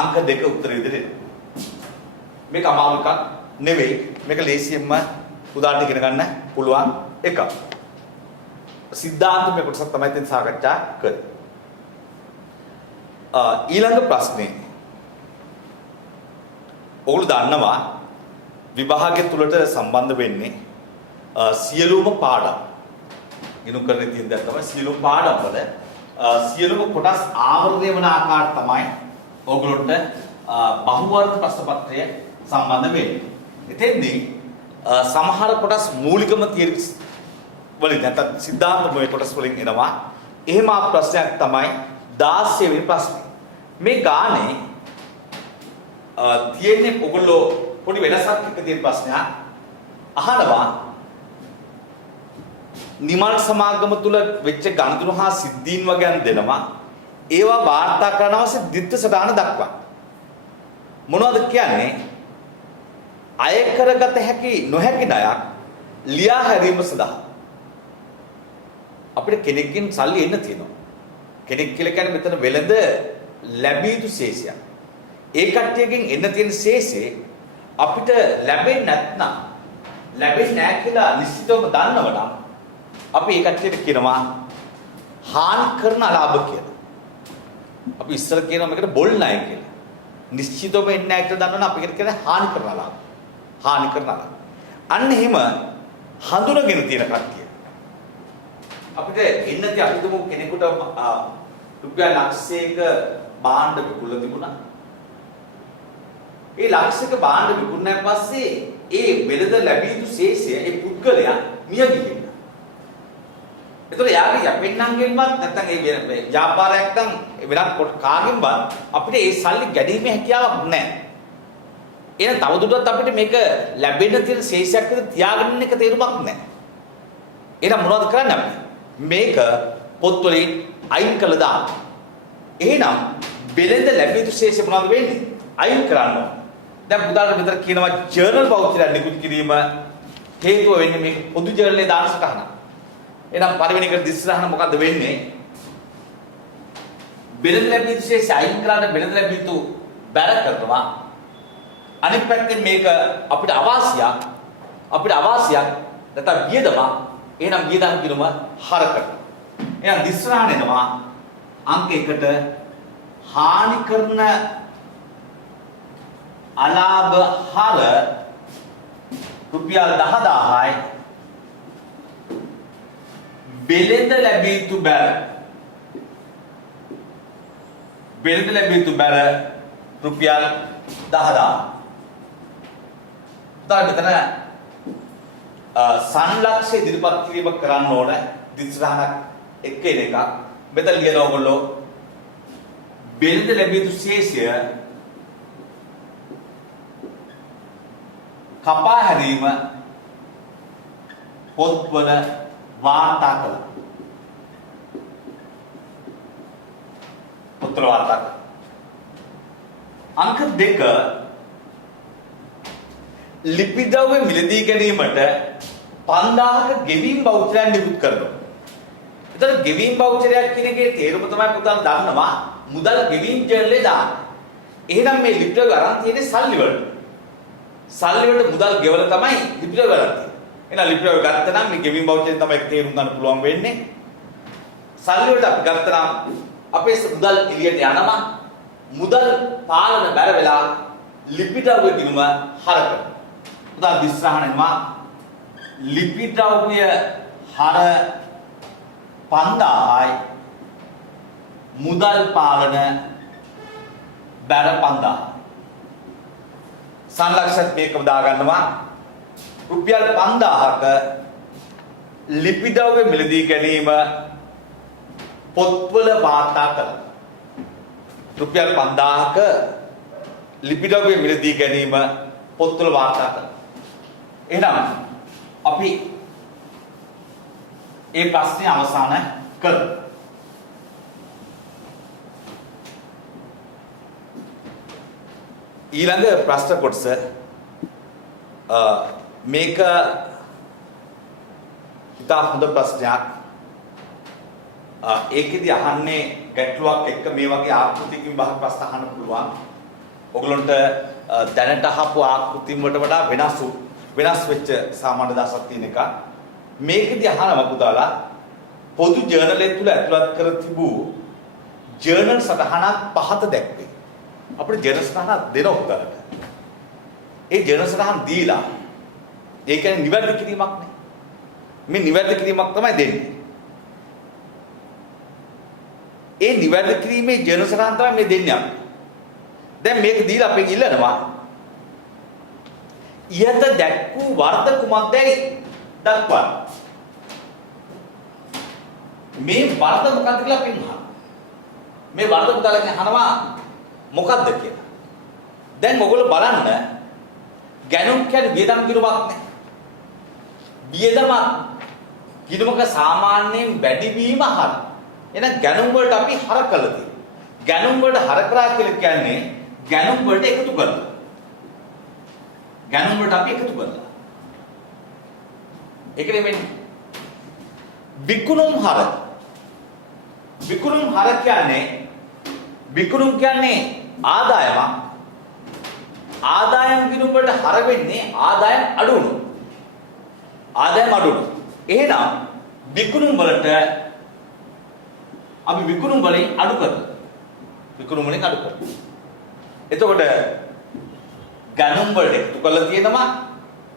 අංක 2 උත්තර ඉදිරියට. මේක අමාරු එකක් නෙවෙයි. මේක ලේසියෙන්ම උදාහරණ ඉගෙන ගන්න පුළුවන් එකක්. සිද්ධාන්ත මේ කොටස තමයි දැන් සාකච්ඡා කරන්නේ. ඊළඟ ප්‍රශ්නේ. ඔගොල්ලෝ දන්නවා විභාගය තුලට සම්බන්ධ වෙන්නේ සියලුම පාඩම්. ඉනු කරන්නේ තියෙන දේ තමයි සියලුම පාඩම් වල සියලුම කොටස් ආවරණය වන ආකාරය තමයි ඔයගොල්ලන්ට බහුවර්ග ප්‍රශ්න පත්‍රය සම්බන්ධ වෙන්නේ. එතෙන්දී සමහර කොටස් මූලිකම තියරි වලින් නැත්නම් සිද්ධාන්තමය කොටස් වලින් එනවා. එහෙම ප්‍රශ්නයක් තමයි 16 වෙනි ප්‍රශ්නේ. මේ ගානේ තියෙන්නේ ඔයගොල්ලෝ පොඩි වෙනසක් එක්ක තියෙන ප්‍රශ්නයක් අහනවා. නිමල් සමාගම තුල වෙච්ච ගනුදෙනු හා සිද්ධීන් වගේන් දෙනවා. ඒවා වාර්තා කරන අවශ්‍ය දිත්ත සටහන දක්වා. මොනවද කියන්නේ? අය කරගත හැකි නොහැකි ණයක් ලියා හැරීම සඳහා අපිට කෙනෙක්ගෙන් සල්ලි එන්න තියෙනවා. කෙනෙක් කියලා කියන්නේ මෙතන වෙළඳ ලැබිය යුතු ශේෂයක්. ඒ කට්ටියකින් එන්න තියෙන ශේෂේ අපිට ලැබෙන්නේ නැත්නම් ලැබෙන්නේ නැහැ කියලා නිශ්චිතවම දන්නවනම් අපි ඒ කට්ටියට කියනවා හානි කරන අලාභ කියලා. අපි ඉස්සර කියනවා මේකට බොල් ණය කියලා. නිශ්චිතවම එන්නේ නැහැ කියලා දන්නවනම් අපි ඒකට කියන්නේ හානි කරන අලාභ. හානි කරන අලාභ. අන්න එහෙම හඳුනගෙන තියෙන කට්ටිය. අපිට එන්න තිය අපි දුමු කෙනෙකුට රුපියල් ලක්ෂයක භාණ්ඩ විකුණලා තිබුණා. ඒ ලක්ෂයක භාණ්ඩ විකුණුනාන් පස්සේ ඒ වෙළඳ ලැබිය යුතු ශේෂය ඒ පුද්ගලයා මිය ගිහින්. ඒතකොට යාගේ යපෙන්නන්ගෙන්වත් නැත්නම් ඒ ව්‍යාපාරයක් නම් වෙනත් කාගෙන්වත් අපිට ඒ සල්ලි ගැනීමේ හැකියාවක් නැහැ. එහෙනම් තවදුරටත් අපිට මේක ලැබෙන්න තියෙන ශේෂයක් විතර තියාගෙන ඉන්න එක තේරුමක් නැහැ. එහෙනම් මොනවද කරන්නේ අපි? මේක පොත්වලින් අයින් කළා දාන්න. එහෙනම් වෙළඳ ලැබිය යුතු ශේෂය මොනවද වෙන්නේ? අයින් කරන්න. දැන් පුතාලට මෙතන කියනවා ජර්නල් වවුචර් නිකුත් කිරීම හේතුව වෙන්නේ මේ පොදු ජර්නලේ දාන සටහන. එහෙනම් පළවෙනි එකට දිස්සහන මොකද්ද වෙන්නේ? වෙළඳ ලැබිය යුතු ශේෂය අයින් කරන්න වෙළඳ ලැබිය යුතු බැර කරනවා. අනිත් පැත්තෙන් මේක අපිට අවාසියක් නැත්නම් වියදමක්. එහෙනම් වියදම් කිනුම හරකට. එහෙනම් දිස්සහන එනවා අංක 1ට හානි කරන අලාභ හර රුපියල් 10000යි. වෙළඳ ලැබිය යුතු බැර රුපියල් 10000. දැන් මෙතන සංලක්ෂය ඉදිරිපත් කිරීම කරන්න ඕන දිස්රහනක් එක්ක එන එකක්. මෙතන ලියනවා ඔයගොල්ලෝ වෙළඳ ලැබිය යුතු ශේෂය කපා හැරීම පොත්වල වාර්තා කළා. පොත්වල වාර්තා කළා. අංක 2 ලිපි ද්‍රව්‍ය මිලදී ගැනීමට 5000ක ගෙවීම් වවුචරයක් නිකුත් කරනවා. ඒතර ගෙවීම් වවුචරයක් කියන එකේ තේරුම තමයි පුතාලා දන්නවා මුදල් ගෙවීම් ජර්නලේ දාන්න. එහෙනම් මේ ලිපි ද්‍රව්‍ය අරන් තියෙන්නේ සල්ලි වලට. සල්ලි වලට මුදල් ගෙවලා තමයි ලිපිටව ගත්තේ. එහෙනම් ලිපිටව ගත්තා නම් මේ ගෙවින් බවුචරෙන් තමයි තේරුම් ගන්න පුළුවන් වෙන්නේ. සල්ලි වලට අපි ගත්තා නම් අපේ මුදල් එළියට යනවා. මුදල් පාලන බැර වෙලා ලිපිටව ගිනුම හරක. උදා විශ්‍රාහණයම ලිපිද්‍රව්‍ය හර 5000යි මුදල් පාලන බැර 5000. සංලක්ෂණ මේක දා ගන්නවා රුපියල් 5000ක ලිපිද්‍රව්‍ය මිලදී ගැනීම පොත්වල වාර්තා කළා. රුපියල් 5000ක ලිපිද්‍රව්‍ය මිලදී ගැනීම පොත්වල වාර්තා කළා. එහෙනම් අපි ඒ ප්‍රශ්නේ අවසන් කරමු. ඊළඟ ප්‍රශ්න කොටස මේක ඉතා හොඳ ප්‍රශ්නයක්. ඒකෙදි අහන්නේ ගැටලුවක් එක්ක මේ වගේ ආකෘතියකින් බහ ප්‍රශ්න අහන්න පුළුවන්. ඔයගලන්ට දැනට අහපු ආකෘතින් වලට වඩා වෙනස් වෙච්ච සාමාන්‍ය දහසක් තියෙන එක. මේකෙදි අහනවා පුතාලා පොදු ජර්නලය තුල ඇතුළත් කර තිබූ ජර්නල් සටහනක් පහත දැක්වේ. අපිට ජර්නල් සටහනක් දෙන උත්තරට. ඒ ජර්නල් සටහන් දීලා ඒ කියන්නේ නිවැරදි කිරීමක් නේ. මේ නිවැරදි කිරීමක් තමයි දෙන්නේ. ඒ නිවැරදි කිරීමේ ජර්නල් සටහන් තමයි මේ දෙන්නේ අපි. දැන් මේක දීලා අපෙන් ඉල්ලනවා ඉහත දැක් වූ වර්ධ කුමක්දයි දක්වන්න. මේ වර්ධ මොකක්ද කියලා අපෙන් අහනවා. මේ වර්ධ පුතාලෙන් අහනවා මොකක්ද කියලා. දැන් ඔයගොල්ලෝ බලන්න ගැනුම් කියන්නේ වියදම් කිරුමක් නේ. වියදම කිරුමක සාමාන්‍යයෙන් වැඩිවීම හර. එහෙනම් ගැනුම් වලට අපි හර කළා තියෙනවා. ගැනුම් වලට හර කරා කියලා කියන්නේ ගැනුම් වලට එකතු කරලා. ගැනුම් වලට අපි එකතු කරලා. ඒකනේ වෙන්නේ. විකුණුම් හර. විකුණුම් හර කියන්නේ ආදායමක්. ආදායම් ගිණුම් වලට හර වෙන්නේ ආදායම් අඩු වුණොත්. ආදායම් අඩු වුණොත්. එහෙනම් විකුණුම් වලට අපි විකුණුම් වලින් අඩු කරනවා. විකුණුම් වලින් අඩු කරනවා. එතකොට ගණුම් වලට එකතු කරලා තියෙනවා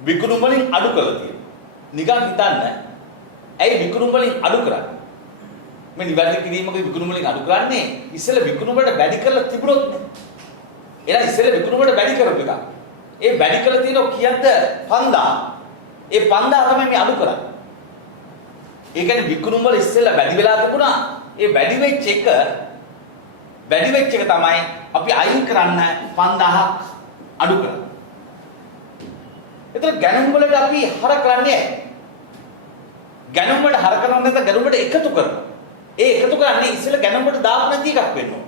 විකුණුම් වලින් අඩු කරලා තියෙනවා. නිකන් හිතන්න ඇයි විකුණුම් වලින් අඩු කරන්නේ? මේ නිවැරදි කිරීමක විකුණුම් වලින් අඩු කරන්නේ ඉස්සෙල්ලා විකුණුම් වලට වැඩි කරලා තිබුණොත් නේ. එහෙනම් ඉස්සෙල්ලා විකුණුම් වලට වැඩි කරපු එක. ඒ වැඩි කරලා තියෙනවා කීයද? 5000. ඒ 5000 තමයි මේ අඩු කරන්නේ. ඒ කියන්නේ විකුණුම් වල ඉස්සෙල්ලා වැඩි වෙලා තිබුණා. ඒ වැඩි වෙච්ච එක තමයි අපි අයින් කරන්න 5000ක් අඩු කරනවා. එතකොට ගැනුම් වලට අපි හර කරන්නේ ගැනුම් වලට හර කරන්නේ නැත්නම් ගැනුම් වලට එකතු කරනවා. ඒ එකතු කරන්නේ ඉස්සෙල්ලා ගැනුම් වලට දාපු නැති එකක් වෙන්න ඕන.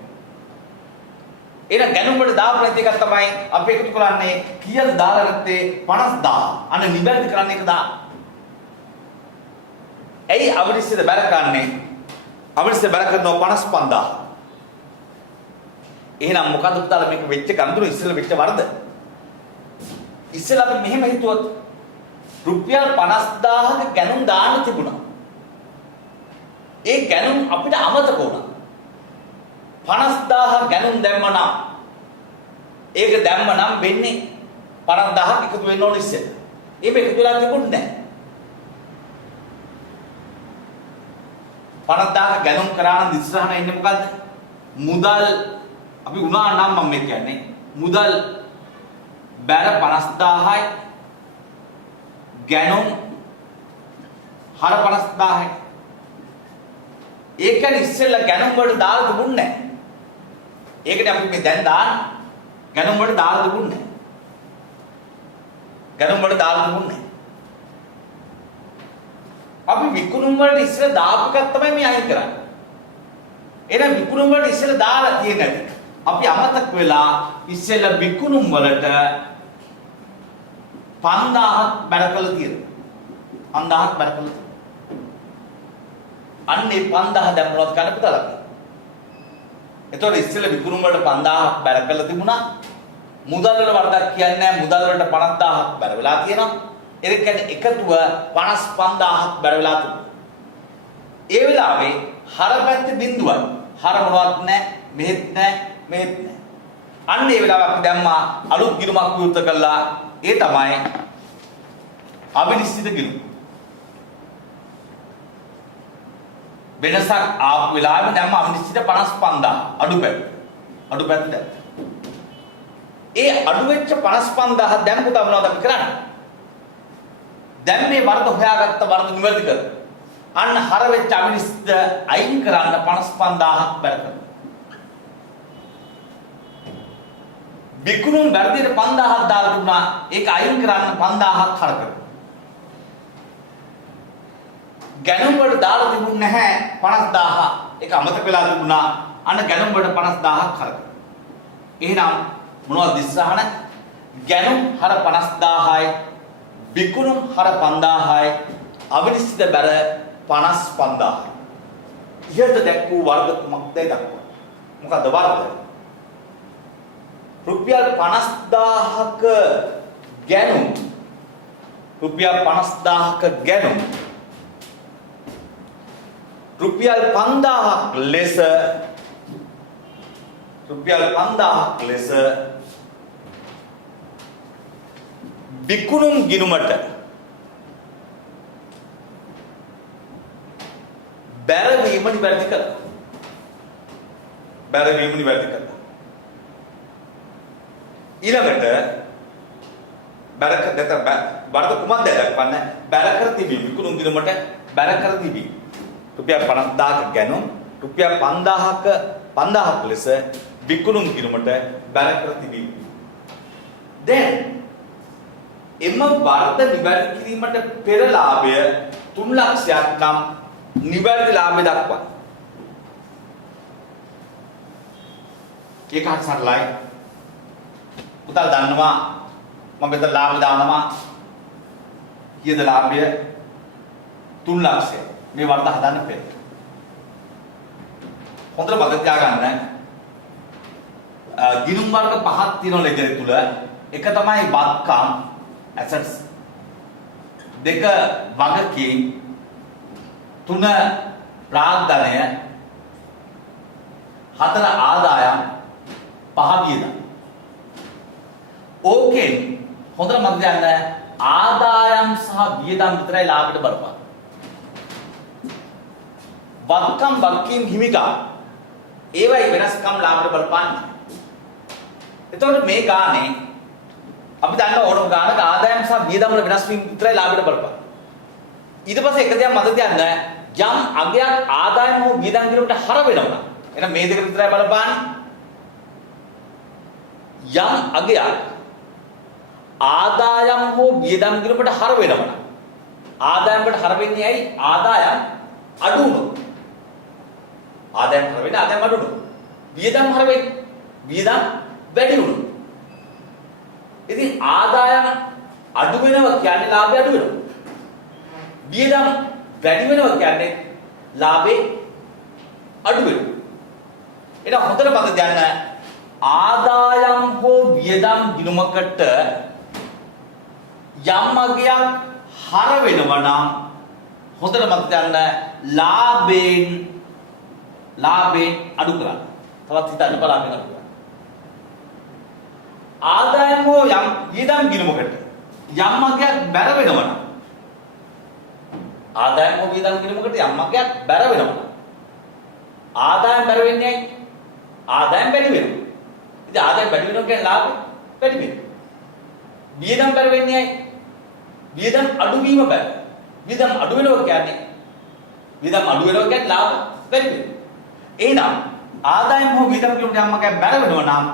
එහෙනම් ගැනුම් වලට දාපු නැති එකක් තමයි අපි එකතු කරන්නේ කීයද දාලා නැත්තේ 50000. අන්න නිවැරදි කරන්නේ එක දා. ඇයි අවරිස්සද බැල කරන්නේ? අවරිස්සද බැල කරනවා 55000. එහෙනම් මොකද්ද පුතාලා මේක වෙච්ච ගඳුර ඉස්සෙල්ලා වෙච්ච වරද? ඉස්සෙල්ලා අපි මෙහෙම හිතුවොත් රුපියල් 50000ක ගැනුම් දාන්න තිබුණා. ඒ ගැනුම් අපිට අමතක වුණා. 50000 ගැනුම් දැම්මනම් ඒක දැම්මනම් වෙන්නේ 50000ක් එකතු වෙන්න ඕන ඉස්සෙල්ලා. ඒක එකතු වෙලා තිබුණේ නැහැ. 50000ක ගැනුම් කරා නම් ඉස්සරහන එන්නේ මොකද්ද? මුදල් අපි උනා නම් මම මේ කියන්නේ මුදල් බැල 50000යි ගැනුම් හර 50000යි. ඒක කියන්නේ ඉස්සෙල්ලා ගැනුම් වලට දාලා තිබුණේ නැහැ. ඒකට අපි මේ දැන් දාන ගැනුම් වලට දාලා තිබුණේ නැහැ. ගැනුම් වලට දාලා තිබුණේ නැහැ. අපි විකුණුම් වලට ඉස්සෙල්ලා දාපු එකක් තමයි මේ අයින් කරන්නේ. එහෙනම් විකුණුම් වලට ඉස්සෙල්ලා දාලා තියෙන්නේ නැති. අපි අමතක වෙලා ඉස්සෙල්ලා විකුණුම් වලට 5000ක් බැල කළා තියෙනවා. 5000ක් බැල කළා. අන්නේ 5000 දැන් මොනවද කරන්න පුතාලා? එතකොට ඉස්සෙල්ලා විකුණුම් වලට 5000ක් බැල කළා තිබුණා. මුදල් වල වරදක් කියන්නේ නැහැ. මුදල් වලට 50000ක් බැර වෙලා තියෙනවා. ඒක කියන්නේ එකතුව 55000ක් බැර වෙලා තිබුණා. ඒ වෙලාවේ හර පැත්තේ බිඳුවයි. හර මොනවත් නැහැ, මෙහෙත් නැහැ, මෙහෙත් නැහැ. අන්න ඒ වෙලාව අපි දැම්මා අලුත් ගිණුමක් විවෘත කළා. ඒ තමයි අවිනිශ්චිත ගිණුම. වෙනසක් ආපු වෙලාවෙම දැම්ම අවිනිශ්චිත 55000 අඩු පැත්ත දැම්මා. ඒ අඩු වෙච්ච 55000 දැන් පුතා මොනවද අපි කරන්නේ? දැන් මේ වරද හොයාගත්ත වරද නිවැරදි කර. අන්න හර වෙච්ච අවිනිශ්චිත අයින් කරන්න 55000ක් බැර කරනවා. විකුණුම් වැඩියට 5000ක් දාලා තිබුණා. ඒක අයින් කරන්න 5000ක් හර කරනවා. ගැනුම් වලට දාලා තිබුණ නැහැ 50000. ඒක අමතක වෙලා තිබුණා. අන්න ගැනුම් වලට 50000ක් හර කරනවා. එහෙනම් මොනවද ඉස්සහන? ගැනුම් හර 50000යි, විකුණුම් හර 5000යි, අවිනිශ්චිත බැර 55000යි. ඉහත දැක්වූ වර්ග කුමක්දයි දක්වනවා. මොකද වර්ග? රුපියල් 50000ක ගැනුම්, රුපියල් 50000ක ගැනුම් රුපියල් 5000ක් ලෙස විකුණුම් ගිණුමට බැරවීම නිවැරදි කළා. ඊළඟට වරද කුමක්ද දක්වන්නේ? බැර කර තිබීම. විකුණුම් ගිණුමට බැර කර තිබීම. රුපියල් 50000ක ගැනුම් රුපියල් 5000ක් ලෙස විකුණුම් ගිණුමට බැර කර තිබීම. දැන් එම වර්ධ නිවැරදි කිරීමට පෙර ලාභය 3 ලක්ෂයක් නම් නිවැරදි ලාභය දක්වන්න. ඒක හරි සරලයි. පුතා දන්නවා මම මෙතන ලාභ දානවා. කීයද ලාභය? 3 ලක්ෂය. මේ වර්ධ හදන්න පෙර. හොඳට මතක තියාගන්න. ගිණුම් වර්ග පහක් තියෙනවා ලෙජර් තුල. එක තමයි වත්කම් assets, දෙක වගකීම්, තුන ප්‍රාග්ධනය, හතර ආදායම්, පහ වියදම්. ඕකෙන් හොඳට මතක තියාගන්න ආදායම් සහ වියදම් විතරයි ලාභයට බලපාන. වත්කම් වගකීම් හිමිකම් ඒවයි වෙනස්කම් ලාභයට බලපාන්නේ. එතකොට මේ ගානේ අපි දන්න ඕනම ගානක ආදායම් සහ වියදම් වල වෙනස් වීම විතරයි ලාභයට බලපාන. ඊට පස්සේ එක දෙයක් මතක තියාගන්න යම් අගයක් ආදායම හෝ වියදම් කිරීමට හර වෙනවා. එහෙනම් මේ දෙක විතරයි බලපාන්නේ. යම් අගයක් ආදායම් හෝ වියදම් කිරීමට හර වෙනවා. ආදායම් වලට හර වෙන්නේ ඇයි? ආදායම් අඩු වුණොත්. ආදායම් හර වෙන්නේ ආදායම් අඩු වුණොත්. වියදම් හර වෙන්නේ වියදම් වැඩි වුණොත්. ඉතින් ආදායම් අඩු වෙනවා කියන්නේ ලාභය අඩු වෙනවා. වියදම් වැඩි වෙනවා කියන්නේ ලාභේ අඩු වෙනවා. එහෙනම් හොඳට මතක තියාගන්න ආදායම් හෝ වියදම් ගිණුමකට යම් අගයක් හර වෙනවා නම් හොඳට මතක තියාගන්න ලාභයෙන් අඩු කරන්න. තවත් හිතන්න බලන්න අඩු කරන්න. ආදායම් හෝ යම් වියදම් ගිණුමකට යම් අගයක් බැර වෙනවා නම් ආදායම් හෝ වියදම් ගිණුමකට යම් අගයක් බැර වෙනවා නම් ආදායම් බැර වෙන්නේ ඇයි? ආදායම් වැඩි වෙනවා. ඉතින් ආදායම් වැඩි වෙනවා කියන්නේ ලාභය වැඩි වෙනවා. වියදම් බැර වෙන්නේ ඇයි? වියදම් අඩු වීම බැර. වියදම් අඩු වෙනවා කියන්නේ ලාභ වැඩි වෙනවා. එහෙනම් ආදායම් හෝ වියදම් ගිණුමට යම් අගයක් බැර වෙනවා නම්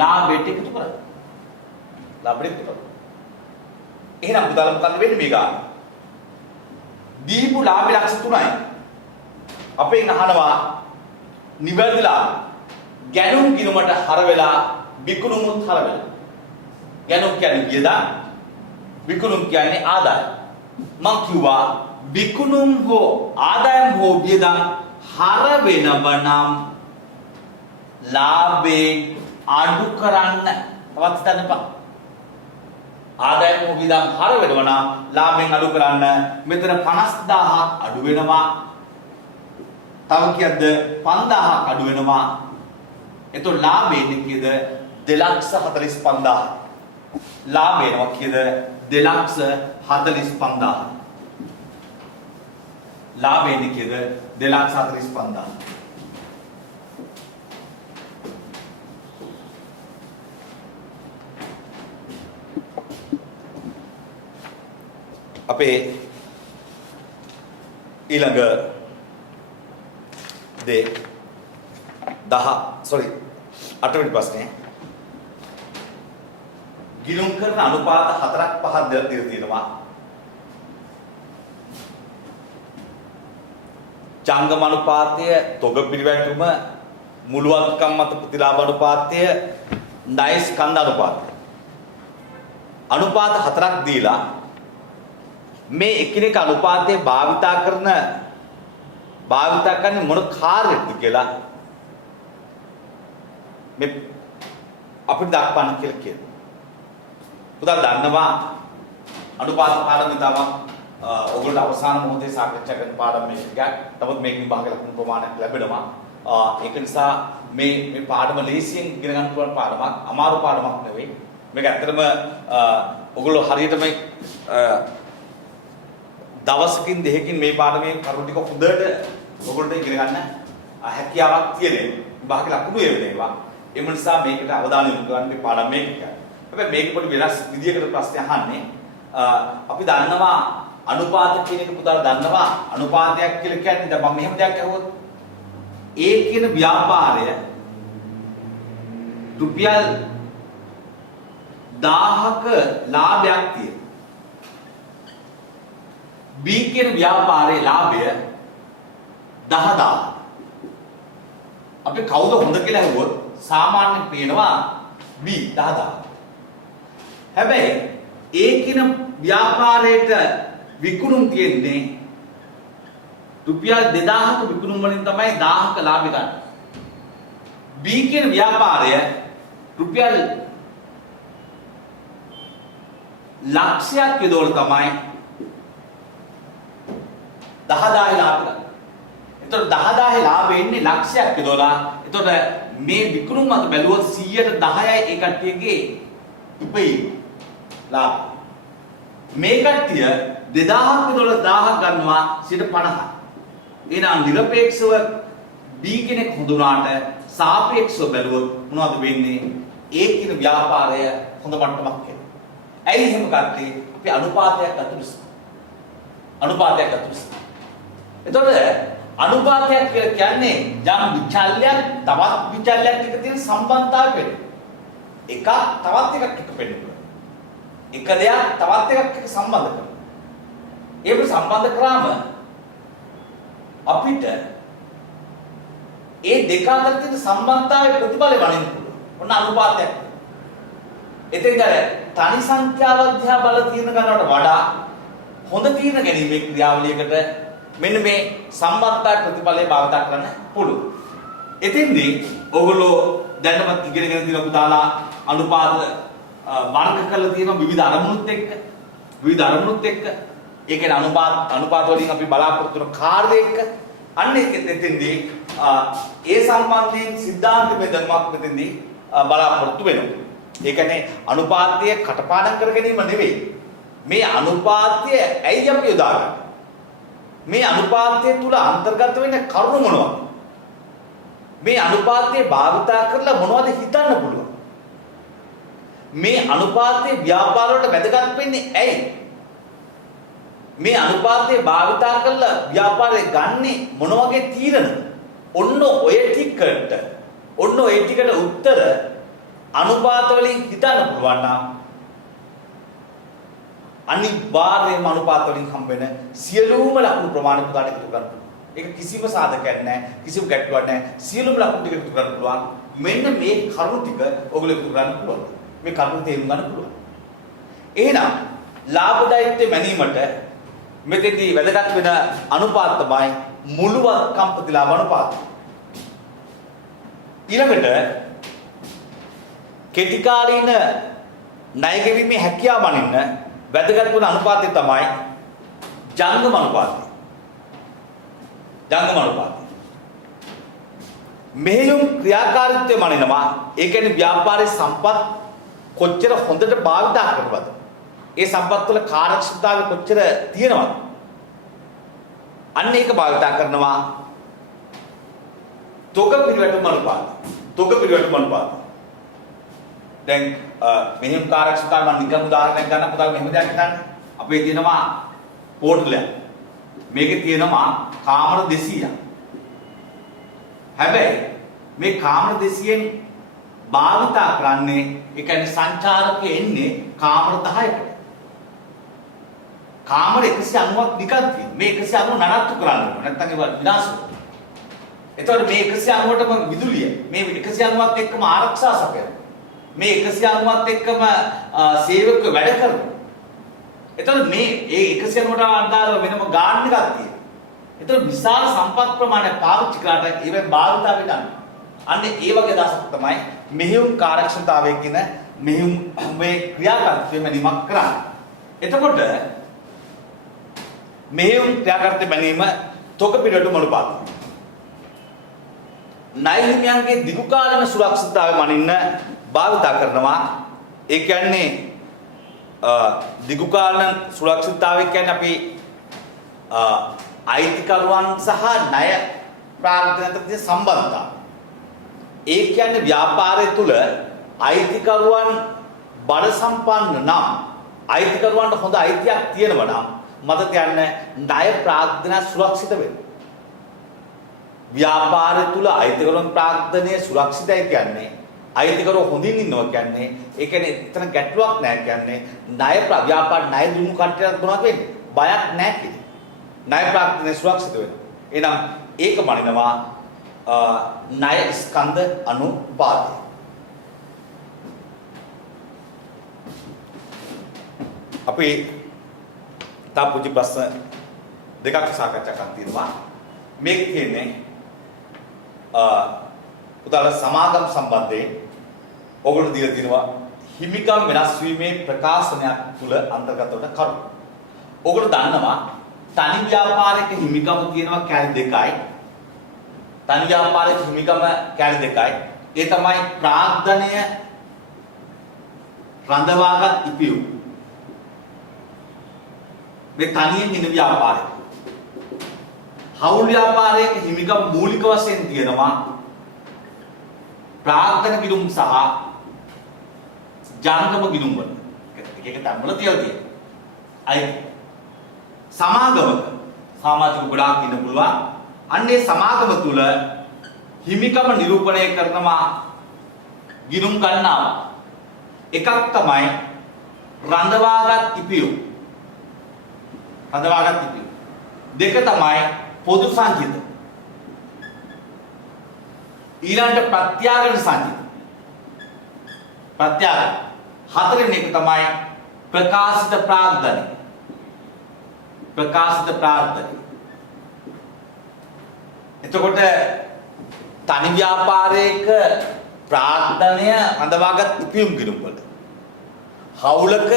ලාභයට එකතු කරන්න. ලාභයට එකතු කරන්න. එහෙනම් පුතාලා මොකක්ද වෙන්නේ මේ ගාන? දීපු ලාභ ලක්ෂ 3යි. අපෙන් අහනවා නිවැරදි ලාභ. ගැනුම් ගිණුමට හර වෙලා විකුණුමුත් හර වෙලා. ගැනුම් කියන්නේ වියදම්, විකුණුම් කියන්නේ ආදායම්. මම කිව්වා විකුණුම් හෝ ආදායම් හෝ වියදම් හර වෙනව නම් ලාභේ අඩු කරන්න තවත් හිතන්න එපා. ආදායම වියදම් හර වෙනවා නම් ලාභයෙන් අඩු කරන්න මෙතන 50000ක් අඩු වෙනවා. තව කීයද 5000ක් අඩු වෙනවා. එතකොට ලාභයෙන් කීයද 245000. ලාභේනවා කීයද 245000. ලාභයෙන් කීයද 245000. අපේ ඊළඟ දේ 8වෙනි ප්‍රශ්නේ ගිණුම් කරන අනුපාත 4ක් 5ක් දෙලා තියෙනවා. ජංගම අනුපාතය, තොග පිරිවැටුම, මුළුවත්කම් මත ප්‍රතිලාභ අනුපාතය, ණය ස්කන්ධ අනුපාතය. අනුපාත 4ක් දීලා මේ එකිනෙක අනුපාතයේ භාවිතා කරන්නේ මොන කාර්යයක්ද කියලා මේ අපිට දක්වන්න කියලා කියනවා. පුතා දන්නවා අනුපාත පාඩම තමයි ඔයගොල්ලෝ අවසාන මොහොතේ සාකච්ඡා කරන පාඩම මේක. නමුත් මේකෙන් භාග ලකුණු ප්‍රමාණයක් ලැබෙනවා. ඒක නිසා මේ පාඩම ලේසියෙන් ඉගෙන ගන්න පුළුවන් පාඩමක්, අමාරු පාඩමක් නෙවෙයි. මේක ඇත්තටම ඔයගොල්ලෝ හරියට මේ දවසකින් දෙකකින් මේ පාඩමේ කරුණු ටික හොඳට ඔයගොල්ලෝ ඉගෙන ගන්න හැකියාවක් තියෙනවා. භාග ලකුණු එවෙනවා. ඒ නිසා මේකට අවධානය යොමු කරන්න මේ පාඩම මේක. හැබැයි මේක පොඩි වෙනස් විදියකට ප්‍රශ්න අහන්නේ. අපි දන්නවා අනුපාත කියන එක පුතාලා දන්නවා අනුපාතයක් කියලා කියන්නේ දැන් මම මෙහෙම දෙයක් අහුවොත් A කියන ව්‍යාපාරය රුපියල් 1000ක ලාභයක් තියෙනවා. B කියන ව්‍යාපාරයේ ලාභය 10000. අපි කවුද හොඳ කියලා අහුවොත් සාමාන්‍යයෙන් පේනවා B 10000. හැබැයි A කියන ව්‍යාපාරයට විකුණුම් තියෙන්නේ රුපියල් 2000ක විකුණුම් වලින් තමයි 1000ක ලාභ ගන්න. B කියන ව්‍යාපාරය රුපියල් ලක්ෂයක් යොදවල තමයි 10000 ලාභ ගන්න. එතකොට 10000 ලාභ එන්නේ ලක්ෂයක් යොදවලා. එතකොට මේ විකුණුම් මත බැලුවොත් 100ට 10යි ඒ කට්ටියගේ ඉපෙයි ලාභ. මේ කට්ටිය 2000ක් යොදවලා 1000ක් ගන්නවා 50. එහෙනම් නිරපේක්ෂව B කෙනෙක් හොඳුනාට සාපේක්ෂව බැලුවොත් මොනවද වෙන්නේ? A කියන ව්‍යාපාරය හොඳ මට්ටමක් එනවා. ඇයි එහෙම ගත්තේ? අපි අනුපාතයක් අතුරුසා. එතකොට අනුපාතයක් කියලා කියන්නේ යම් විචල්‍යයක් තවත් විචල්‍යයක් එක්ක තියෙන සම්බන්ධතාවය වෙන්නේ. එකක් තවත් එකක් එක්ක වෙන්නේ. එක දෙයක් තවත් එකක් එක්ක සම්බන්ධ කරනවා. ඒක සම්බන්ධ කරාම අපිට ඒ දෙක අතර තියෙන සම්බන්ධතාවයේ ප්‍රතිඵලය වඩින්න පුළුවන්. ඔන්න අනුපාතයක්. එතෙන්ද තනි සංඛ්‍යාව අධ්‍යා බල තීරණ ගන්නවට වඩා හොඳ තීරණ ගැනීමේ ක්‍රියාවලියකට මෙන්න මේ සම්බන්ධතා ප්‍රතිඵලය භාවිත කරන්න පුළුවන්. එතෙන්දී ඔයගොල්ලෝ දැනටමත් ඉගෙනගෙන තියෙන පුතාලා අනුපාත වර්ග කරලා තියෙනවා විවිධ අරමුණුත් එක්ක. ඒ කියන්නේ අනුපාත වලින් අපි බලාපොරොත්තු වෙන කාර්ය එක්ක. අන්න ඒකෙත් එතෙන්දී ඒ සම්බන්ධයෙන් සිද්ධාන්ත බෙදීමක් මෙතෙන්දී බලාපොරොත්තු වෙනවා. ඒ කියන්නේ අනුපාතය කටපාඩම් කර ගැනීම නෙවෙයි. මේ අනුපාතය ඇයි අපි යොදාගන්නේ? මේ අනුපාතය තුල අන්තර්ගත වෙන කරුණු මොනවද? මේ අනුපාතය භාවිතා කරලා මොනවද හිතන්න පුළුවන්? මේ අනුපාතයේ ව්‍යාපාර වලට වැදගත් වෙන්නේ ඇයි? මේ අනුපාතය භාවිතා කරලා ව්‍යාපාරේ ගන්නේ මොන වගේ තීරණ? ඔන්න ඔය ටිකට උත්තර අනුපාත වලින් හිතන්න පුළුවන් නම් අනිවාර්යයෙන්ම අනුපාත වලින් හම්බ වෙන සියලුම ලකුණු ප්‍රමාණය පුතාට එකතු කරන්න පුළුවන්. ඒක කිසිම සාධකයක් නැහැ, කිසිම ගැටලුවක් නැහැ. සියලුම ලකුණු ටික එකතු කරන්න පුළුවන්. මෙන්න මේ කරුණු ටික ඔයගොල්ලෝ එකතු කරන්න පුළුවන්. මේ කරුණු තේරුම් ගන්න පුළුවන්. එහෙනම් ලාභදායීත්වය මැනීමට මෙතෙන්දී වැදගත් වෙන අනුපාත තමයි මුළුවත්කම් ප්‍රතිලාභ අනුපාතය. ඊළඟට කෙටි කාලීන ණය ගෙවීමේ හැකියාව මනින්න වැදගත් වන අනුපාතය තමයි ජංගම අනුපාතය. ජංගම අනුපාතය. මෙහෙයුම් ක්‍රියාකාරීත්වය මනිනවා. ඒ කියන්නේ ව්‍යාපාරයේ සම්පත් කොච්චර හොඳට භාවිත කරනවද? ඒ සම්පත් වල කාර්යක්ෂමතාවය කොච්චර තියෙනවද? අන්න ඒක භාවිත කරනවා තොග පිරිවැටුම් අනුපාතය. තොග පිරිවැටුම් අනුපාතය. දැන් මෙහෙම කාර්යක්ෂමතාව මම නිකන් උදාහරණයක් ගන්න පුතා මෙහෙම දෙයක් හිතන්න. අපේ තියෙනවා පෝටලයක්. මේකේ තියෙනවා කාමර 200ක්. හැබැයි මේ කාමර 200න් භාවිතා කරන්නේ ඒ කියන්නේ සංචාරකෙ එන්නේ කාමර 10කට. කාමර 190ක් නිකන් තියෙනවා. මේ 190 නඩත්තු කරන්න ඕන. නැත්නම් ඒක විනාශ වෙනවා. එතකොට මේ 190ටම විදුලිය මේ 190ත් එක්කම ආරක්ෂා සපයනවා. මේ 190ත් එක්කම සේවක වැඩ කරනවා. එතකොට මේ 190ට අදාළව වෙනම ගාණ එකක් තියෙනවා. එතකොට විශාල සම්පත් ප්‍රමාණයක් පාවිච්චි කරාට ඒවෙන් භාවිතා වෙනවා. අන්න ඒ වගේ දවසක් තමයි මෙහෙයුම් කාර්යක්ෂමතාවය කියන මෙහෙයුම් මේ ක්‍රියාකාරීත්වය මැනීමක් කරන්නේ. එතකොට මෙහෙයුම් ක්‍රියාකාරීත්වය මැනීම තොග පිළිවෙලට අනුපාතයි. ණය හිමියන්ගේ දිගු කාලීන සුරක්ෂිතතාවය මනින්න භාවිතා කරනවා. ඒ කියන්නේ දිගු කාලීන සුරක්ෂිතතාවය කියන්නේ අපි අයිතිකරුවන් සහ ණය ප්‍රාග්ධන අතර තියෙන සම්බන්ධතාවය. ඒ කියන්නේ ව්‍යාපාරය තුළ අයිතිකරුවන් බල සම්පන්න නම් අයිතිකරුවන්ට හොඳ අයිතියක් තියෙනවා නම් මත තියන්න ණය ප්‍රාග්ධන සුරක්ෂිත වෙනවා. ව්‍යාපාරය තුල අයිතිකරුවන් ප්‍රාග්ධනය සුරක්ෂිතයි කියන්නේ අයිතිකරුවෝ හොඳින් ඉන්නවා කියන්නේ ඒ කියන්නේ එතන ගැටලුවක් නැහැ කියන්නේ ණය ව්‍යාපාර ණය දුන්නු කට්ටියට මොනවද වෙන්නේ බයක් නැහැ කියන්නේ ණය ප්‍රාග්ධනය සුරක්ෂිත වෙනවා. එහෙනම් ඒක මනිනවා ණය ස්කන්ධ අනුපාතය. අපි තා පුංචි ප්‍රශ්න දෙකක් සාකච්ඡා කරන්න තියෙනවා. මේක කියන්නේ පුතාලා සමාගම් සම්බන්ධයෙන් ඔයගොල්ලෝ දීලා තියෙනවා හිමිකම් වෙනස් වීමේ ප්‍රකාශනයක් තුල අන්තර්ගත වන කරුණු. ඔයගොල්ලෝ දන්නවා තනි ව්‍යාපාරික හිමිකම් තියෙනවා කැලි දෙකයි. තනි ව්‍යාපාරික හිමිකම කැලි දෙකයි. ඒ තමයි ප්‍රාග්ධනය රඳවාගත් ඉපියු. මේ තනියෙන් ඉන ව්‍යාපාරය. හවුල් ව්‍යාපාරයක හිමිකම් මූලික වශයෙන් තියෙනවා ප්‍රාග්ධන ගිණුම් සහ ජංගම ගිණුම් වල. එක තැන්වල තියලා තියෙනවා. අයි සමාගමක සමාජික ගොඩාක් ඉන්න පුළුවන්. අන්නේ සමාගම තුල හිමිකම නිරූපණය කරනවා ගිණුම් ගන්නවා. එකක් තමයි රඳවාගත් ඉපියු. රඳවාගත් ඉපියු. දෙක තමයි පොදු සංචිත. ඊළඟට ප්‍රත්‍යාගන සංචිත. ප්‍රත්‍යාගන. හතරෙන් එක තමයි ප්‍රකාශිත ප්‍රාග්ධනය. ප්‍රකාශිත ප්‍රාග්ධනය. එතකොට තනි ව්‍යාපාරයක ප්‍රාග්ධනය රඳවාගත් ඉපියුම් ගිණුම් වල. හවුලක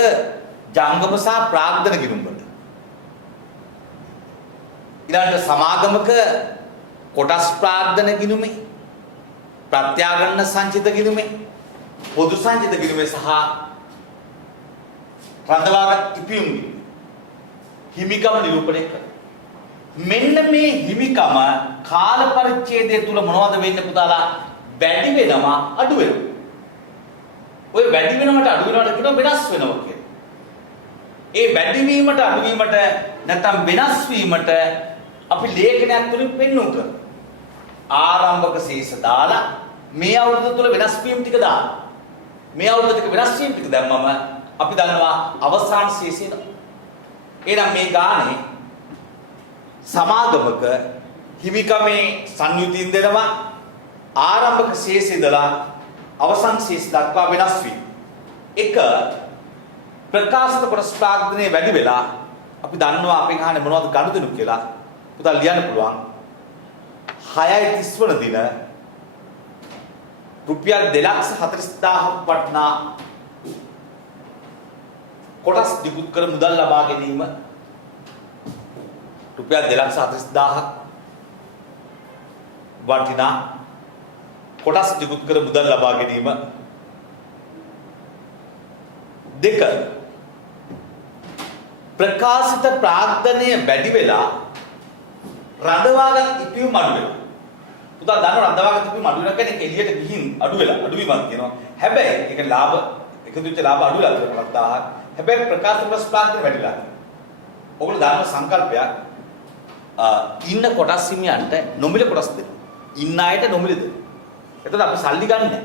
ජංගම සහ ප්‍රාග්ධන ගිණුම් වල. ඊළඟට සමාගමක කොටස් ප්‍රාග්ධන ගිණුමේ ප්‍රත්‍යාගන්න සංචිත ගිණුමේ පොදු සංචිත ගිණුමේ සහ රඳවාගත් ඉපියුම් හිමිකම නිරූපණය කරනවා. මෙන්න මේ හිමිකම කාල පරිච්ඡේදය තුල මොනවද වෙන්නේ පුතාලා? වැඩි වෙනවා අඩු වෙනවා. ඔය වැඩි වෙනවට අඩු වෙනවට කියන වෙනස් වෙනවා කියන්නේ. ඒ වැඩි වීමට අඩු වීමට නැත්නම් වෙනස් වීමට අපි ලේඛනයක් තුලින් පෙන්වුම් කරනවා. ආරම්භක ශේෂ දාලා මේ අවුරුදු තුල වෙනස් වීම ටික දාලා මේ අවුරුදු ටික වෙනස් වීම ටික දැම්මම අපි දන්නවා අවසාන ශේෂය. එහෙනම් මේ ගානේ සමාගමක හිමිකමේ සංයුතින් දෙනවා ආරම්භක ශේෂය ඉඳලා අවසාන ශේෂ දක්වා වෙනස් වීම. එක ප්‍රකාශිත කොටස් ප්‍රාග්ධනයේ වැඩි වෙලා අපි දන්නවා අපෙන් අහන්නේ මොනවද ගනුදෙනු කියලා. පුතා ලියන්න පුළුවන් 6:30 වන දින රුපියල් 2,40,000ක් වටිනා කොටස් නිකුත් කර මුදල් ලබා ගැනීම රුපියල් 2,40,000ක් වටිනා කොටස් නිකුත් කර මුදල් ලබා ගැනීම දෙක ප්‍රකාශිත ප්‍රාර්ථනය වැඩි වෙලා රඳවාගත් ඉපියුම් අඩු වෙනවා. පුතා දන්නව රඳවාගත් ඉපියුම් අඩු වෙනවා කියන්නේ එළියට ගිහින් අඩු වෙලා අඩුවීමක් තියෙනවා. හැබැයි ඒක ලාභ එකතු වෙච්ච ලාභ අඩු වෙලා 50,000ක්. හැබැයි ප්‍රකාශිත ප්‍රාර්ථනය වැඩිලා. ඔයගොල්ලෝ දාන සංකල්පයක් ඉන්න කොටස් හිමියන්ට නොමිල කොටස් දෙනවා. ඉන්න අයට නොමිල දෙනවා. එතකොට අපි සල්ලි ගන්නෑ.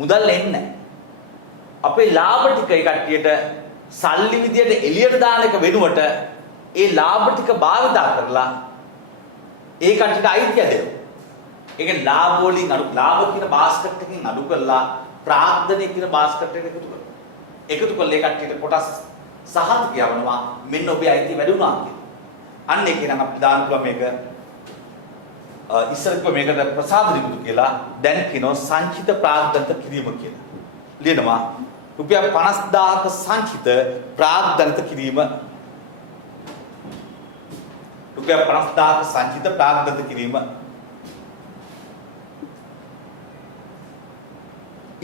මුදල් එන්නේ නැහැ. අපේ ලාභ ටික ඒ කට්ටියට සල්ලි විදියට එළියට දාන එක වෙනුවට ඒ ලාභ ටික භාවිතා කරලා ඒ කට්ටියට අයිතිය දෙනවා. ඒක ලාභ වලින් අඩු ලාභ කියන බාස්කට් එකකින් අඩු කරලා ප්‍රාර්ථනය කියන බාස්කට් එකට එකතු කරනවා. එකතු කරලා ඒ කට්ටියට කොටස් සහතික යවනවා මෙන්න ඔබේ අයිතිය වැඩි වුණා කියලා. අන්න ඒක නම් අපි දාන්න පුළුවන් මේක ඉස්සරක මේකට ප්‍රසාද නිකුත් කියලා දැන් කියනවා සංචිත ප්‍රාග්ධනිත කිරීම කියලා. ලියනවා රුපියල් 50,000ක සංචිත ප්‍රාග්ධනිත කිරීම රුපියල් 50,000ක සංචිත ප්‍රාග්ධනිත කිරීම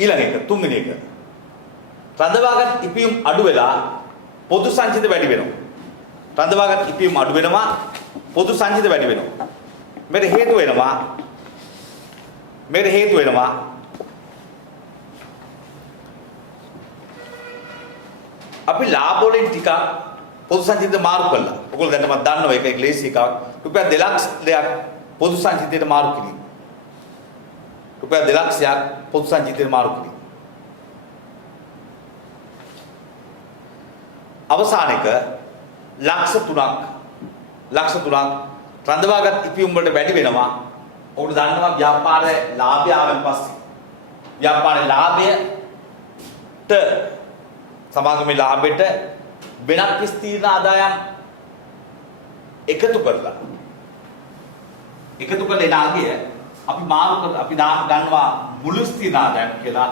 ඊළඟ එක තුන්වෙනි එක රඳවාගත් ඉපියුම් අඩු වෙලා පොදු සංචිත වැඩි වෙනවා. රඳවාගත් ඉපියුම් අඩු වෙනවා පොදු සංචිත වැඩි වෙනවා. මේකට හේතු වෙනවා අපි ලාභ වලින් ටිකක් පොදු සංචිතයට මාරු කළා. ඔයගොල්ලෝ දැනටමත් දන්නවා ඒක ක්ලේශී එකක්. රුපියල් 2,00,000ක් පොදු සංචිතයට මාරු කිරීම. රුපියල් 2,00,000ක් පොදු සංචිතයට මාරු කිරීම. අවසාන එක ලක්ෂ 3ක් රඳවාගත් ඉපියුම් වලට වැඩි වෙනවා. ඔකට දන්නවා ව්‍යාපාරයේ ලාභය ආවෙන් පස්සේ ව්‍යාපාරයේ ලාභයට සමාගමේ ලාභයට වෙනත් විස්තීර්ණ ආදායම් එකතු කරලා එන ආගය අපි මාරු කර අපි ගන්නවා මුළු විස්තීර්ණ ආදායම් කියලා.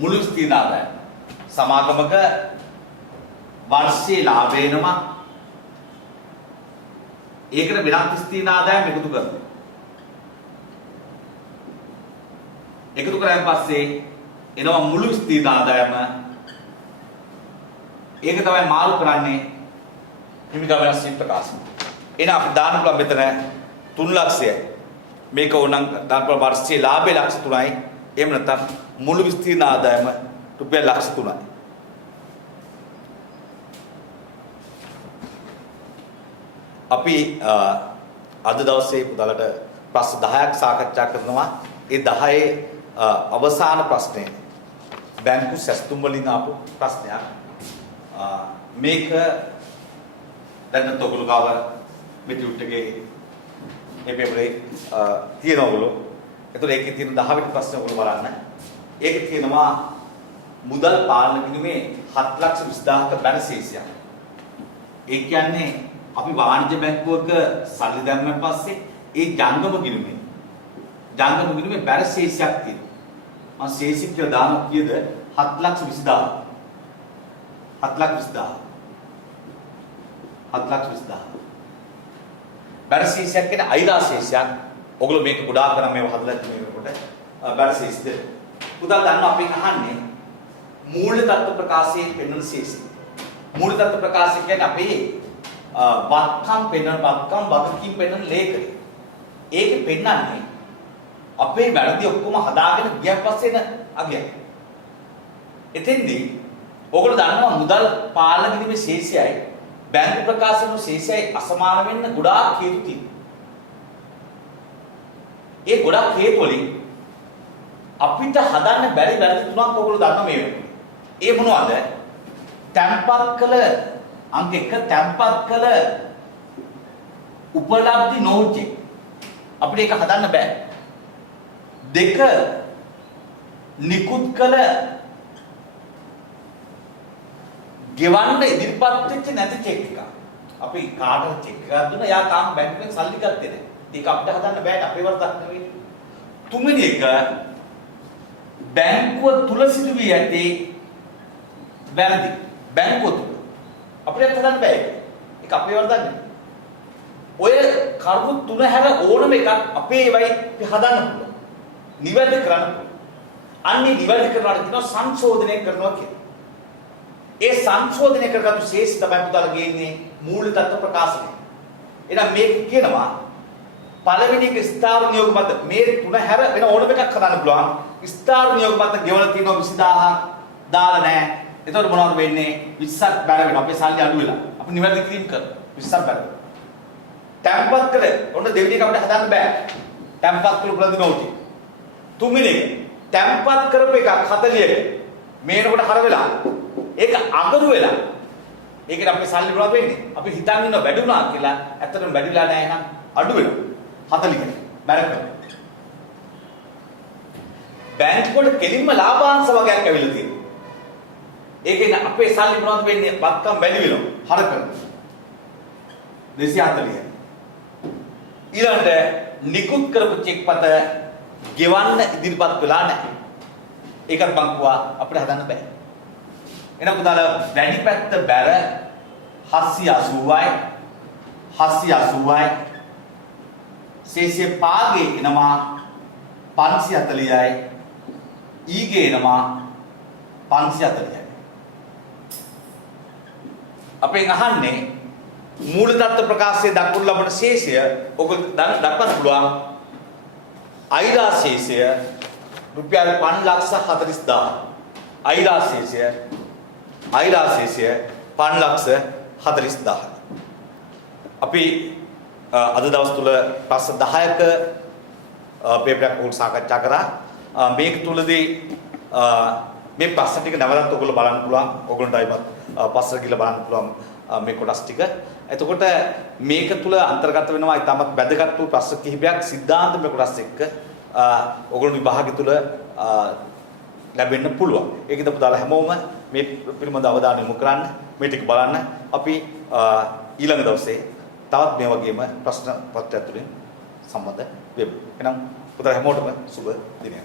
මුළු විස්තීර්ණ ආදායම් සමාගමක වර්ෂයේ ලාභ වෙනවා. ඒකට වෙනත් විස්තීර්ණ ආදායම් එකතු කරනවා. එකතු කරාන් පස්සේ එනවා මුළු විස්තීර්ණ ආදායම. ඒක තමයි මාරු කරන්නේ හිමිකම් වෙනස්වීම ප්‍රකාශන. එහෙනම් අපි දාන්න පුළුවන් මෙතන 3,00,000යි. මේක ඕනනම් දාන්න පුළුවන් වර්ෂයේ ලාභය ලක්ෂ 3යි. එහෙම නැත්නම් මුළු විස්තීර්ණ ආදායම රුපියල් ලක්ෂ 3යි. අපි අද දවසේ පුතාලට ප්‍රශ්න 10ක් සාකච්ඡා කරනවා. ඒ 10 අවසාන ප්‍රශ්නේ බැංකු සැස්තුම් වලින් ආපු ප්‍රශ්නයක්. මේක දැන් තොගුළු ගාව මෙටියුට් එකේ මේ පේපරේ තියෙන ඔයගොල්ලෝ. ඒතකොට ඒකේ තියෙන 10 වෙනි ප්‍රශ්නේ ඔයගොල්ලෝ බලන්න. ඒකේ තියෙනවා මුදල් පාලන ගිණුමේ 7,20,000ක බැනසීසියක්. ඒ කියන්නේ අපි වාණිජ්‍ය බැංකුවක සල්ලි දැම්මන් පස්සේ ඒ ජංගම ගිණුමේ බැනසීසියක් තියෙනවා. මම ශේෂික කියලා දානවා කීයද 7,20,000. 7,20,000 බැරසීසියක් කියන අයිලාශේෂයක්. ඔගොල්ලෝ මේක ගොඩාක් කරන් මේව හදලා තියෙනකොට බැරසීස්ද පුතා දන්න අපි අහන්නේ මූල්‍ය තත්ත්ව ප්‍රකාශයෙන් පෙන්වන ශේෂය. මූල්‍ය තත්ත්ව ප්‍රකාශය කියන්නේ අපේ වත්කම් වගකීම් පෙන්වන ලේඛනය. ඒකේ පෙන්වන්නේ අපේ වැරදි ඔක්කොම හදාගෙන ගියන් පස්සේ එන අගයක්. එතෙන්දී ඔයගොල්ලෝ දන්නවා මුදල් පාලන කිරීමේ ශේෂයයි බැංකු ප්‍රකාශන ශේෂයයි අසමාන වෙන්න ගොඩාක් හේතු තියෙනවා. ඒ ගොඩාක් හේතු වලින් අපිට හදන්න බැරි වැරදි තුනක් ඔයගොල්ලෝ දන්නවා මේ වෙනකොට. ඒ මොනවද? තැම්පත් කළ අංක 1 තැම්පත් කළ උපලබ්ධි නෝට්ජ් අපිට ඒක හදන්න බෑ. 2 නිකුත් කළ ගෙවන්න ඉදිරිපත් වෙච්ච නැති චෙක් එක. අපි කාටද චෙක් එකක් දුන්නා යා තාම බැංකුවෙන් සල්ලි ගත්තේ නැහැ. ඒක අපිට හදන්න බෑ අපේ වරදක් නෙවෙයි. තුන්වෙනි එක බැංකුව තුල සිදුවී ඇති වැරදි. බැංකුව තුල අපිට හදන්න බෑ ඒක අපේ වරදක් නෙවෙයි. ඔය කරුණු තුන හැර ඕනම එකක් අපේ ඒවයි අපි හදන්න පුළුවන්. නිවැරදි කරන්න පුළුවන්. අන්නේ නිවැරදි කරනවාට කියනවා සංශෝධනය කරනවා කියලා. ඒ සංශෝධනය කරගත්තු ශේෂ තමයි පුතාලා ගේන්නේ මූල තත්ත්ව ප්‍රකාශනය. එහෙනම් මේක කියනවා පළවෙනි එක ස්ථාවර නියෝග මත මේ තුන හැර වෙන ඕනම එකක් හදන්න පුළුවන්. ස්ථාවර නියෝග මත ගෙවලා තියෙනවා 20000ක් දාලා නැහැ. එතකොට මොනවද වෙන්නේ? 20ක් බැර වෙනවා. අපේ සල්ලි අඩු වෙලා. අපි නිවැරදි කිරීම කරනවා. 20ක් බැර. තැම්පත් කළ ඔන්න දෙවෙනි එක අපිට හදන්න බෑ. තැම්පත් කළ ප්‍රතිනෝටි. තුන්වෙනි එක තැම්පත් කරපු එකක් 40ක මේනකොට හර වෙලා ඒක අගරු වෙලා ඒකට අපේ සල්ලි මොනවද වෙන්නේ? අපි හිතන් ඉන්නවා වැඩි වුණා කියලා. ඇත්තටම වැඩිලා නැහැ නං අඩු වෙනවා 40කට බැර කරනවා. බැංකුවට කෙලින්ම ලාභාංශ වගේක් ඇවිල්ලා තියෙනවා. ඒකෙන් අපේ සල්ලි මොනවද වෙන්නේ? වත්කම් වැඩි වෙනවා. හර කරනවා 240. ඊළඟට නිකුත් කරපු චෙක් පත ගෙවන්න ඉදිරිපත් වෙලා නැහැ. ඒකත් බංකුව අපිට හදන්න බෑ. එහෙනම් පුතාලා වැඩි පැත්ත බැර 780යි 780යි ශේෂයේ පාගේ එනවා 540යි ඊගේ එනවා 540යි. අපෙන් අහන්නේ මූල තත්ත්ව ප්‍රකාශයේ දක්වන ලබන ශේෂය ඔයගොල්ලෝ දක්වන්න පුළුවන්. අයිරා ශේෂය රුපියල් 5,40,000. අයිරා ශේෂය 5,40,000. අපි අද දවස් තුල ප්‍රශ්න 10ක පේපර් එකක් උන් සාකච්ඡා කරා. මේක තුලදී මේ ප්‍රශ්න ටික නැවතත් ඔයගොල්ලෝ බලන්න පුළුවන්. ඔයගොල්ලන්ට අයිමත් පස්සට ගිහලා බලන්න පුළුවන් මේ කොටස් ටික. එතකොට මේක තුල අන්තර්ගත වෙනවා ඉතාමත් වැදගත් වූ ප්‍රශ්න කිහිපයක් සිද්ධාන්ත මේ කොටස් එක්ක ඔයගොල්ලෝ විභාගය තුල ලැබෙන්න පුළුවන්. ඒකද පුතාලා හැමෝම මේ පිළිබඳ අවධානය යොමු කරන්න. මේ ටික බලන්න. අපි ඊළඟ දවසේ තවත් මේ වගේම ප්‍රශ්න පත්‍රයක් තුලින් සම්බන්ධ වෙමු. එහෙනම් පුතාලා හැමෝටම සුබ දිනයක්.